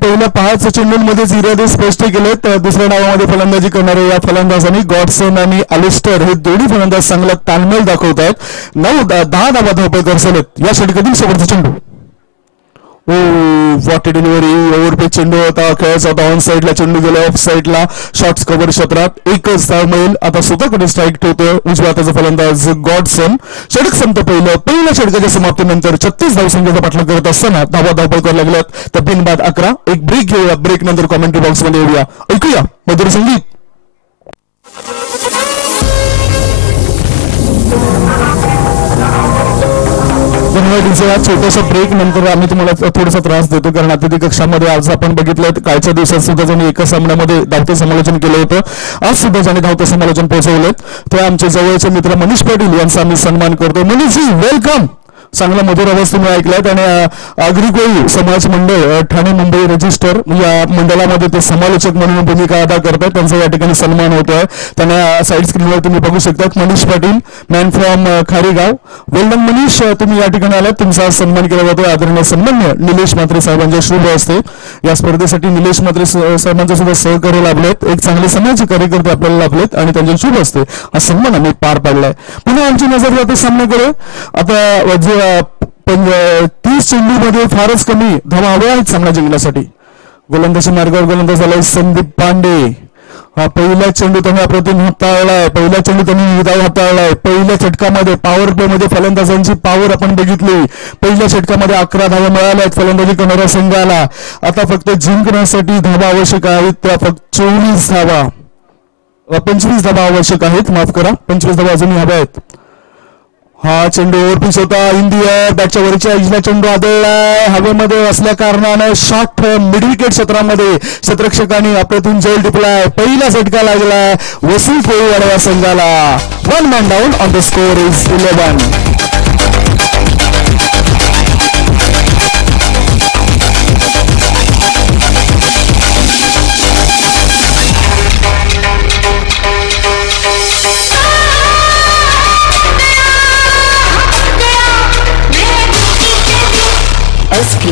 पहिल्या 5 चेंडूंमध्ये इरादे स्पष्ट केलेत. दुसऱ्या डावामध्ये फलंदाजी करणारे या फलंदाजांनी गॉडसन आणि अलिस्टर हे दोन्ही फलंदाज चांगला ताळमेळ दाखवत आहेत. 9-10 धावा धावपळ झालेत या षटकातील शेवटचा चेंडू. वॉट डिलिव्हरी, ओव्हरपेच चेंडू होता, खेळायचा होता, ऑन साईडला चेंडू गेला, ऑफ साईडला शॉर्ट्स कव्हर क्षेत्रात, एकच धाव मिळेल. आता स्वतःकडे स्ट्राईक ठेवतोय उजव्या हाताचा फलंदाज गॉडसन. षटक संपत पहिल्या षटकाच्या समाप्तीनंतर 36 धावसंख्येचा पाठलाग करत असताना धावा धावपळ लागल्यात. तर बिनबाद 11. एक ब्रेक घेऊया, ब्रेक नंतर कॉमेंट्री बॉक्स मध्ये येऊया, ऐकूया मधुर संगीत. छोटासा ब्रेक नंतर आम्ही तुम्हाला थोडासा त्रास देतो, कारण अतिथी कक्षामध्ये आज आपण बघितलं कालच्या दिवसात सुद्धा ज्यांनी एका सामन्यामध्ये धावते समालोचन केलं होतं, आज सुद्धा ज्यांनी धावते समालोचन पोहोचवलं ते आमचे जवळचे मित्र मनीष पाटील यांचा आम्ही सन्मान करतो. मनीषजी वेलकम. चांगला मधुर आवाज तुम्ही ऐकलात. आणि आगरी समाज मंडळ ठाणे मुंबई रजिस्टर या मंडळामध्ये ते समालोचक म्हणून भूमिका अदा करतात, त्यांचा या ठिकाणी सन्मान होतोय. त्यांना साईड स्क्रीनवर तुम्ही बघू शकतात. Manish Patil, man from Kharigaon. Well done Manish, तुम्ही या ठिकाणी आलात, तुमचा सन्मान केला जातो. आदरणीय सन्मान्य निलेश म्हात्रे साहेबांच्या शुभ हस्ते या स्पर्धेसाठी निलेश म्हात्रे साहेबांचं सुद्धा सहकार्य लाभलेत. एक चांगले समाज कार्यकर्ते आपल्याला लाभलेत आणि त्यांच्या शुभ हस्ते हा सन्मान आम्ही पार पाडलाय. पुन्हा आमची नजर जाते सामन्याकडे. आता जे 30 चेंडूमध्ये फारच कमी धावा हव्या आहेत सामना जिंकण्यासाठी. गोलंदाजी मार्गावर गोलंदाज झालाय संदीप पांडे. हा पहिला चेंडू त्यांनी अप्रतिम हाताळलाय, पहिला चेंडू त्यांनी धाव हाताळलाय. पहिल्या षटकामध्ये पॉवर प्ले मध्ये फलंदाजांची पॉवर आपण बघितली. पहिल्या षटकामध्ये 11 धावा मिळाल्या आहेत फलंदाजी करणाऱ्या संघाला. आता फक्त जिंकण्यासाठी धावा आवश्यक आहेत, त्या फक्त 24 धावा 25 धावा आवश्यक आहेत, माफ करा 25 धावा अजूनही हव्या आहेत. हा चेंडू ओव्हरपिच होता, इंडिया बॅटच्या वरच्या इजला चेंडू आदळलाय, हवेमध्ये असल्या कारणाने शॉर्ट मिड विकेट क्षेत्रामध्ये क्षेत्ररक्षकांनी अप्रतिम जैल टिपलाय. पहिला झटका लागलाय वसई कोळीवाडा या संघाला. 1 man down on the score is 11. SP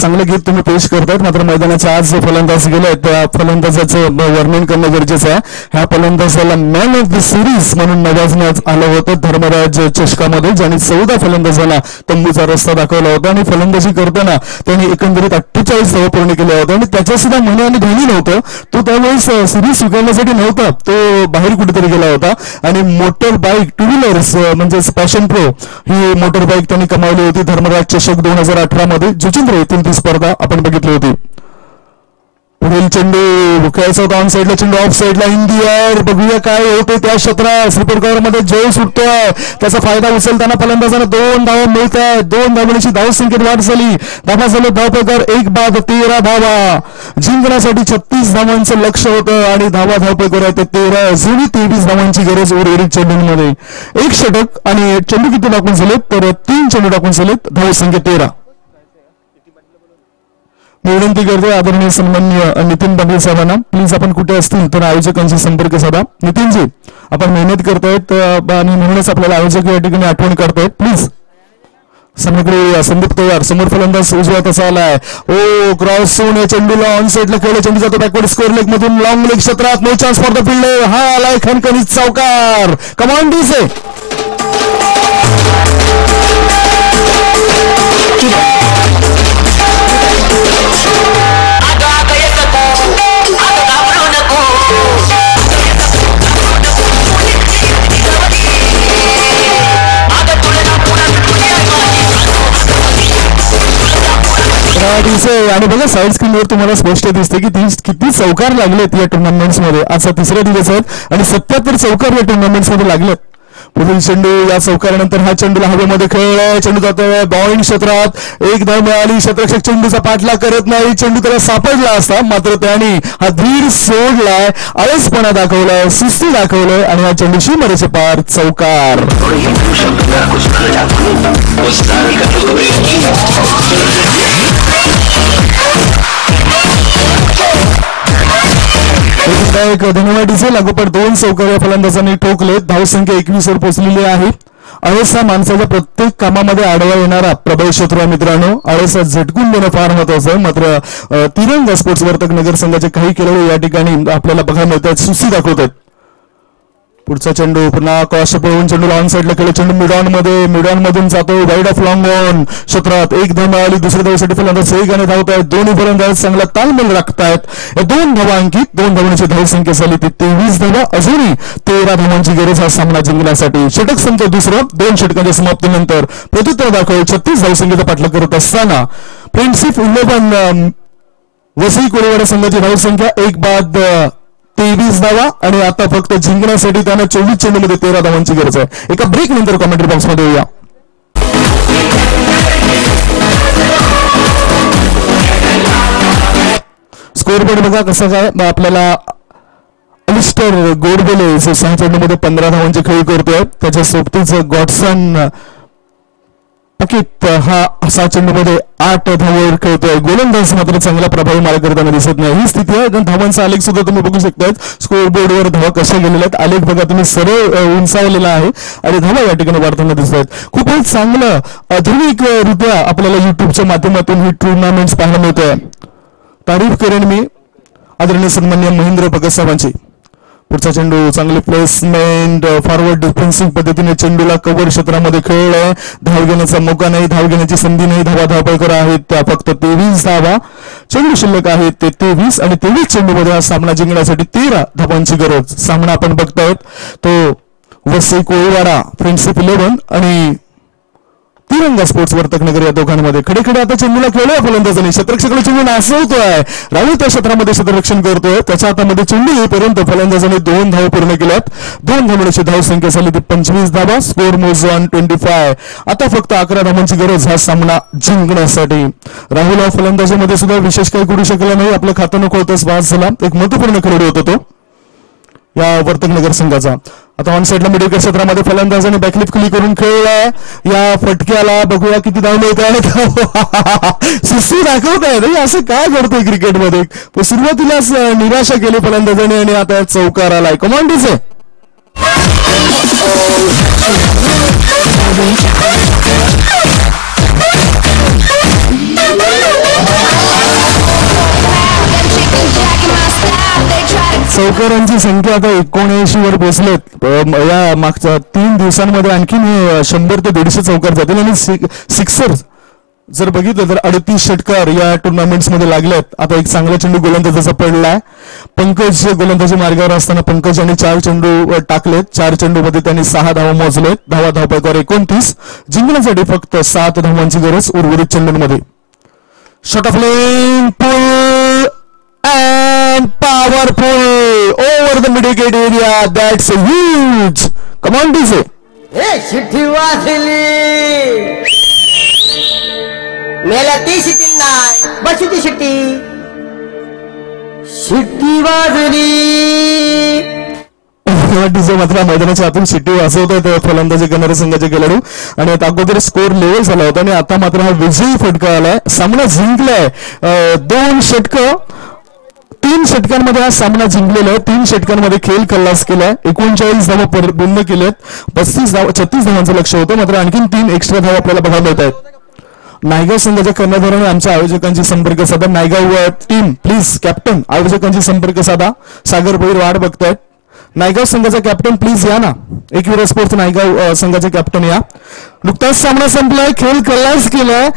चांगलं गीत तुम्ही पेश करतायत, मात्र मैदानाच्या आज जो फलंदाज गेलाय त्या फलंदाजाचं वर्णन करणं गरजेचं आहे. ह्या फलंदाजाला मॅन ऑफ द सिरीज म्हणून नवाजण्यात आलं होतं धर्मराज चषकामध्ये, ज्याने 14 फलंदाजांना तंबूचा रस्ता दाखवला होता आणि फलंदाजी करताना त्यांनी एकंदरीत 48 धावा पूर्ण केल्या होत्या आणि त्याच्या सुद्धा म्हणे आणि ध्वनी नव्हतं. तो त्यावेळेस सिरीज स्वीकारण्यासाठी नव्हता, तो बाहेर कुठेतरी गेला होता आणि मोटर बाईक टू व्हीलर्स म्हणजे पॅशन प्रो ही मोटर बाईक त्यांनी कमावली होती. धर्मराज चषक 2018 मध्ये जुचिंद्र येथील ती स्पर्धा आपण बघितली होती. पुढील चेंडू खेळायचा होता ऑन साईडला, चेंडू ऑफ साईडला इन दी एअर. बघूया काय होते त्या क्षेत्रात. स्लीपर कव्हर मध्ये जय सुटतोय, त्याचा फायदा उचलताना फलंदाजांना 2 धावा मिळत आहेत. 2 धावांची धावसंख्येत वाढ झाली. धावा झाले धावपैकर 1 बाद 13 धावा. जिंकण्यासाठी 36 धावांचं लक्ष होतं आणि धावपैकर आहे ते 13, जुनी 23 धावांची गरज उर्वरित चेंडूंमध्ये. 1 षटक आणि चेंडू किती टाकून झालेत तर 3 चेंडू टाकून झालेत, धावसंख्या 13. मी विनंती करते आदरणीय सन्माननीय नितीन पाटील साहेबांना, प्लीज आपण कुठे असतील तर आयोजकांशी संपर्क साधा. नितीनजी, आपण मेहनत करतायत आणि म्हणूनच आपल्याला आयोजक या ठिकाणी आठवण करतायत. प्लीज समग्र संदीप तयार, समोर फलंदाज उजव्या तसा आलाय. ओ क्रॉस होऊन या चेंडूला ऑन साईडला खेळला, चेंडू जातो बॅकवर्ड स्कोअर लेग मधून लॉंग लेग क्षेत्रात. No chance for the fielder. हा आलाय खणखणीत चौकार. कमान डीजे. आणि बघा साईड स्क्रीनवर तुम्हाला स्पष्ट दिसते की किती चौकार लागलेत या टुर्नामेंट्स मध्ये. आजचा 3रा दिवस आहेत आणि 77 चौकार या टुर्नामेंट्स मध्ये लागलेत. पुढील चेंडू या चौकारानंतर हा चेंडूला हवेमध्ये खेळलाय, चेंडू जातोय बॉईंग क्षेत्रात. 1 धाव मिळाली. क्षेत्ररक्षक चेंडूचा पाठलाग करत नाही, चेंडू त्याला सापडला असता मात्र त्याने हा धीर सोडलाय, आळसपणा दाखवलाय, सुस्ती दाखवलंय आणि हा चेंडू सीमेरेषे पार चौकार. धन्यवाद डीजे. लागोपाठ 2 चौकार या फलंदाजांनी ठोकले. धावसंख्या 21 वर पोहोचलेली आहे. आळस हा माणसाच्या प्रत्येक कामामध्ये आडवा येणारा प्रबळ शत्रू आहे मित्रांनो. आळस झटकून देणं फार महत्वाचं आहे. मात्र तिरंगा स्पोर्ट्स वर्तक नगर संघाचे काही खेळाडू या ठिकाणी आपल्याला बघायला मिळत आहेत, सुस्ती दाखवत आहेत. पुढचा चेंडू पुन्हा क्रॉस पळवून चेंडू ऑन साईडला खेळ, चेंडू मिडॉन मधून जातो वाईड ऑफ लॉंग ऑन क्षेत्रात. 1 धाव मिळाली. दुसऱ्या धावेसाठी फलंदाज वेगाने धावत आहेत. दोन्ही फलंदाज चांगला तालमेल राखतायत. या 2 धावा अंकित. 2 धावांची धावसंख्या झाली ती 23 धावा. अजूनही 13 धावांची गरज हा सामना जिंकण्यासाठी. षटक संपतो दुसरं. 2 षटकांच्या समाप्तीनंतर प्रत्युत्तर दाखवून 36 धावसंख्येचा पाठलाग करत असताना फ्रेंडशिप 11 वसई कोळीवाडा संघाची धावसंख्या 1 बाद 23 धावा आणि आता फक्त जिंकण्यासाठी त्यांना 24 चेंडूमध्ये 13 धावांची गरज आहे. एका ब्रेक नंतर कॉमेंट्री बॉक्स मध्ये येऊया. स्कोअरबोर्ड बघा कसं काय. आपल्याला अलिस्टर गोडबोले 6 चेंडूमध्ये 15 धावांची खेळी करतोय. त्याच्या सोबतीच गॉडसन पकित हा 6 चेंडूमध्ये 8 धावांवर खेळतोय. गोलंदाज मात्र चांगला प्रभावी मारा करताना दिसत नाही. ही स्थिती आहे. धावांचा आलेख सुद्धा तुम्ही बघू शकतायत. स्कोअर बोर्डवर धावा कशा गेलेल्या आहेत. आलेख बघा तुम्ही सरळ उंचावलेला आहे आणि धावा या ठिकाणी वाढताना दिसत आहेत. खूपच चांगलं आधुनिकरित्या आपल्याला युट्यूबच्या माध्यमातून ही टुर्नामेंट्स पाहायला मिळतोय. तारीफ करेन मी आदरणीय सन्माननीय महेंद्र भगत साहेबांची. पुढचा चेंडू चांगली प्लेसमेंट फॉरवर्ड डिफेन्सिव्ह पद्धतीने चेंडूला कव्हर क्षेत्रामध्ये खेळलाय. धाव घेण्याचा मौका नाही, धाव घेण्याची संधी नाही. धावपैकर आहेत त्या फक्त 23 धावा. चेंडू शिल्लक आहेत ते 23 आणि 23 चेंडूमध्ये हा सामना जिंकण्यासाठी 13 धावांची गरज. सामना आपण बघतायत तो वसई कोळीवाडा फ्रेंडशिप 11 आणि तिरंगा स्पोर्ट्स वर्तक नगर या दोघांमध्ये. खडे आता चेंडूला खेळलोय फलंदाजांनी. क्षेत्ररक्षकाला चेंडू नासवतोय. राहुल त्या क्षेत्रामध्ये क्षेत्ररक्षण करतोय. त्याच्या हातामध्ये चेंडू येईपर्यंत फलंदाजांनी 2 धावा पूर्ण केल्यात. 2 धावांची धावसंख्या झाली ती 25 धावा. स्कोर मोज ऑन 25. आता फक्त 11 धावांची गरज हा सामना जिंकण्यासाठी. राहुल या फलंदाजीमध्ये सुद्धा विशेष काही करू शकला नाही. आपलं खातं न खोळतच वास झाला. एक महत्वपूर्ण खेळाडू होता तो या वर्तक नगर संघाचा. आता ऑन साईडला मिडल क्षेत्रामध्ये फलंदाजाने बॅकलिप खुली करून खेळलाय. या फटक्याला बघूया किती धाव मिळत आहेत. सुस्ती दाखवत आहे. असं काय घडतंय क्रिकेटमध्ये. सुरुवातीलाच निराशा केली फलंदाजाने आणि आता चौकार आलाय. कमांडीचे चौकारांची संख्या आता 79 वर पोहोचलेत. या मागच्या 3 दिवसांमध्ये आणखीन 100 ते 150 चौकार जातील आणि सिक्सर जर बघितलं तर 38 षटकार या टुर्नामेंट्स मध्ये लागलेत. आता एक चांगला चेंडू गोलंदाजाचा पडलाय. पंकज गोलंदाजी मार्गावर असताना पंकज यांनी 4 चेंडू टाकलेत. 4 चेंडूमध्ये त्यांनी 6 धावा मोजलेत. धावपैकीवर 29. जिंकण्यासाठी फक्त 7 धावांची गरज उर्वरित चेंडूंमध्ये. Shot off lane pull and powerful over the middle area. That's a huge. Come on, DJ. हे शिट्टी वाजली मेला ती शिट्टी नाही बशी ती शिट्टी शिट्टी वाजली. डीजे मात्र मैदानाच्या आतून शिट्टी वाजवतोय फलंदाजी करणारे संघाचे खेळाडू. आणि आता अगोदर स्कोर लेवल झाला होता आणि आता मात्र हा विजयी फटका आलाय. सामना जिंकलाय. 2 षटकं 3 षटकांमध्ये हा सामना जिंकलेला आहे. 3 षटकांमध्ये खेळ खल्लास केलाय. 39 धावा पूर्ण केल्यात. 36 धावांचं लक्ष होतं. मात्र आणखीन 3 एक्स्ट्रा धावा आपल्याला बघायला मिळत आहेत. नायगाव संघाच्या कर्णधाराने आमच्या आयोजकांची संपर्क साधा. नायगाव टीम प्लीज कॅप्टन आयोजकांची संपर्क साधा. सागर भैर वाट बघतायत. नायगाव संघाचा कॅप्टन प्लीज या ना. एकविरा स्पोर्ट्स नायगाव संघाचे कॅप्टन या. नुकताच सामना संपलाय. खेळ खल्लास केलाय.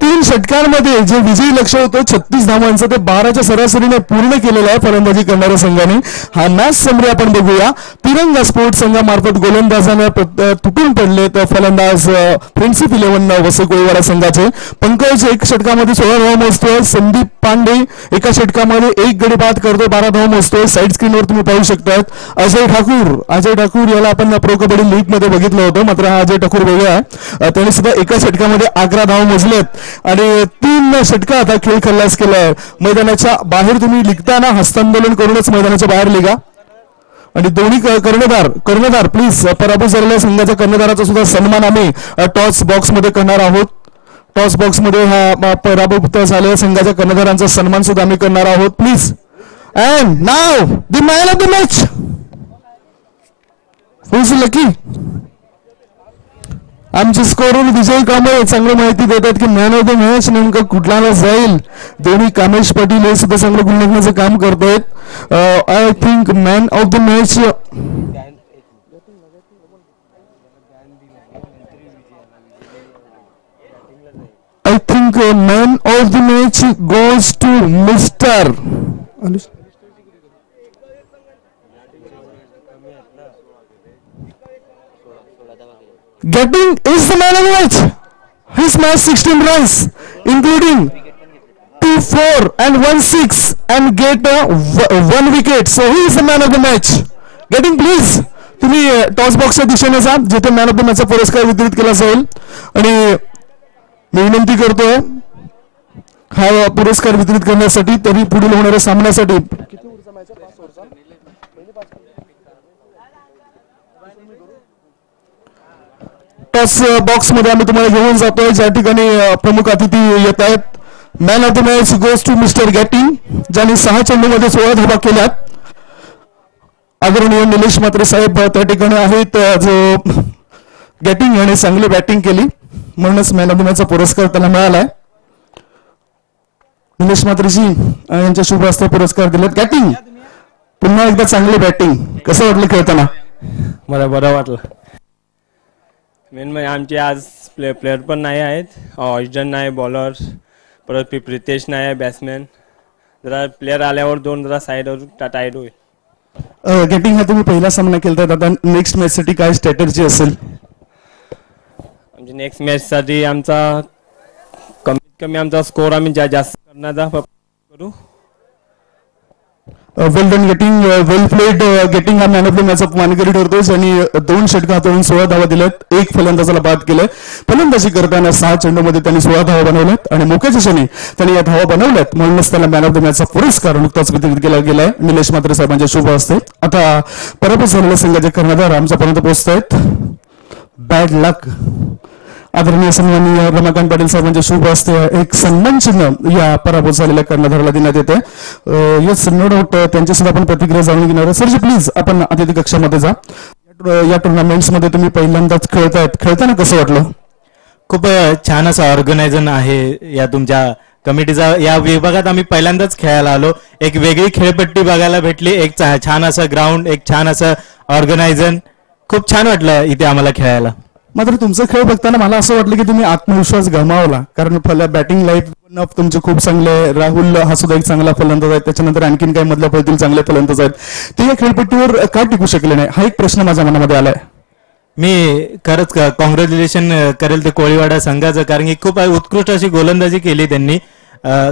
3 षटकांमध्ये जे विजयी लक्ष होतं 36 धावांचं ते 12च्या सरासरीने पूर्ण केलेलं आहे फलंदाजी करणाऱ्या संघाने. हा मॅच समरी आपण बघूया. तिरंगा स्पोर्ट्स संघामार्फत गोलंदाजाने तुटून पडले तर फलंदाज फ्रेंडशिप 11 वसई कोळीवाडा संघाचे. पंकज 1 षटकामध्ये 16 धावा मोजतोय. संदीप पांडे एका षटकामध्ये 1 गडी बाद करतोय, 12 धावा मोजतोय. साईड स्क्रीनवर तुम्ही पाहू शकतात. अजय ठाकूर याला आपण प्रो कबड्डी लीग मध्ये बघितलं होतं. मात्र हा अजय ठाकूर वेगळा आहे. त्याने सुद्धा एका षटकामध्ये 11 धावा मोजलेत आणि 3 षटका आता खेळ खल्लास केलाय. मैदानाच्या बाहेर तुम्ही लिखताना हस्तांदोलन करूनच मैदानाच्या बाहेर लिगा. आणि दोन्ही कर्णधार प्लीज पराभूत झालेल्या संघाच्या कर्णधाराचा सुद्धा सन्मान आम्ही टॉस बॉक्स मध्ये करणार आहोत. टॉस बॉक्स मध्ये हा पराभूत झालेल्या संघाच्या कर्णधारांचा सन्मान सुद्धा आम्ही करणार आहोत प्लीज. अँड नाव the man of the match who's lucky. आमचे स्कोरर विजय कांबळे चांगली माहिती देतात की मॅन ऑफ द मॅच नेमकं कुठला जाईल. दोन्ही कामेश पाटील हे सुद्धा चांगलं गुणवण्याचं काम करतायत. I think man of the match man of the match goes to mister Getting is the man of the match. He smashed 16 runs, including 2 4 and 1 6, and get 1 wicket. So he is the man of the match. Getting please. तुम्ही toss बॉक्सच्या दिशेने जा जिथे man of the मॅचचा पुरस्कार वितरित केला जाईल. आणि मी विनंती करतोय हा पुरस्कार वितरित करण्यासाठी तरी पुढील होणाऱ्या सामन्यासाठी टॉस बॉक्स मध्ये आम्ही तुम्हाला घेऊन जातोय. ज्या ठिकाणी प्रमुख अतिथी येत आहेत. Man of the match goes to mister Gatting ज्यांनी 6 चेंडूमध्ये 16 धावा केल्यात. आदरणीय निलेश म्हात्रे साहेब त्या ठिकाणी आहेत. जो गॅटिंग याने चांगली बॅटिंग केली म्हणूनच मॅन ऑफ द मॅचचा पुरस्कार त्याला मिळालाय. निलेश म्हात्रेजी यांच्या शुभ हस्ते पुरस्कार दिलेत. गॅटिंग पुन्हा एकदा चांगली बॅटिंग. कसं वाटलं खेळताना? मला बरं वाटलं. मेन म्हणजे आमचे आज प्लेयर पण नाही आहेत. ऑर्जन नाही बॉलर, परत प्रितेश नाही आहे बॅट्समॅन. जरा प्लेयर आल्यावर 2 जरा साईडवर टाईट होईल. गेटिंग हा तुम्ही पहिला सामना केला तर आता नेक्स्ट मॅच साठी काय स्ट्रॅटेजी असेल? आमची नेक्स्ट मॅच साठी आमचा कमीत कमी आमचा स्कोर आम्ही जास्त करण्याचा करू. वेल डन गेटिंग, वेल प्लेड गेटिंग. हा मॅन ऑफ द मॅच मानकरी ठरतोय आणि 2 षटका हाताळून 16 धावा दिल्यात. 1 फलंदाजाला बाद केलंय. फलंदाजी करताना 6 चेंडूमध्ये त्यांनी 16 धावा बनवल्यात आणि मोक्याच्या क्षणी त्यांनी या धावा बनवल्यात म्हणूनच त्याला मॅन ऑफ द मॅचचा पुरस्कार नुकताच वितरित केला गेलाय निलेश म्हात्रे साहेबांच्या शुभ हस्ते. आता पराभूत झालेल्या संघाचे कर्णधार आमच्यापर्यंत पोहोचतायत. बॅड लक. आदरणीय सन्माननीय रमाकांत पाटील साहेबांच्या शुभ हस्ते एक सन्मान चिन्ह या पराभूत झालेल्या कर्णधाराला देण्यात येते. येस नो डाऊट त्यांची सुद्धा आपण प्रतिक्रिया जाणून घेणार. सरजी प्लीज आपण अतिथी कक्षामध्ये जा. या टुर्नामेंट्स मध्ये तुम्ही पहिल्यांदाच खेळताना कसं वाटलं? खूप छान असं ऑर्गनायझन आहे या तुमच्या कमिटीचा या विभागात आम्ही पहिल्यांदाच खेळायला आलो. एक वेगळी खेळपट्टी बघायला भेटली, एक छान असं ग्राउंड, एक छान असं ऑर्गनायझन. खूप छान वाटलं इथे आम्हाला खेळायला. मात्र तुमचा खेळ बघताना मला असं वाटलं की तुम्ही आत्मविश्वास गमावला, कारण बॅटिंग लाईन अप तुमचे खूप चांगले. राहुल हा सुद्धा एक चांगला फलंदाज आहे, त्याच्यानंतर आणखीन काही मधल्या फळीतील चांगले फलंदाज आहेत. ते या खेळपट्टीवर का टिकू शकले नाही, हा एक प्रश्न माझ्या मनामध्ये आलाय. मी खरंच कॉंग्रॅच्युलेशन करेल ते कोळीवाडा संघाचं, कारण की खूप उत्कृष्ट अशी गोलंदाजी केली त्यांनी.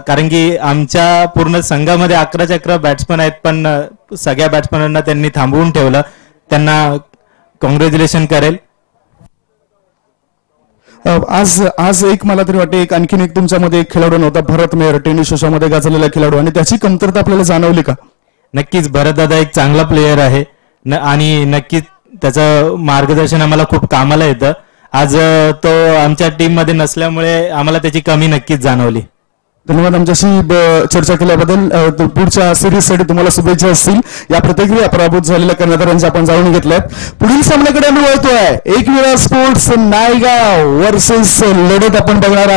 कारण की आमच्या पूर्ण संघामध्ये 11च्या 11 बॅट्समन आहेत, पण सगळ्या बॅट्समनांना त्यांनी थांबवून ठेवलं. त्यांना कॉंग्रॅच्युलेशन करेल. आज एक मला तरी वाटते एक आणखीन एक तुमच्यामध्ये एक खेळाडू नव्हता, भरत मेहर, टेनिस शोमध्ये गाजलेला खेळाडू, आणि त्याची कमतरता आपल्याला जाणवली का? नक्कीच भरत दादा एक चांगला प्लेयर आहे आणि नक्कीच त्याचं मार्गदर्शन आम्हाला खूप कामाला येतं. आज तो आमच्या टीम मध्ये नसल्यामुळे आम्हाला त्याची कमी नक्कीच जाणवली. धन्यवाद आमच्याशी चर्चा केल्याबद्दल. पुढच्या सिरीजसाठी तुम्हाला शुभेच्छा असतील. या प्रतिक्रिया पराभूत झालेल्या कर्णधारांच्या आपण जाणून घेतल्यात. पुढील सामन्याकडे आम्ही वळतोय. एक वेळा स्पोर्ट्स नायगाव वर्सेस लढत आपण बघणार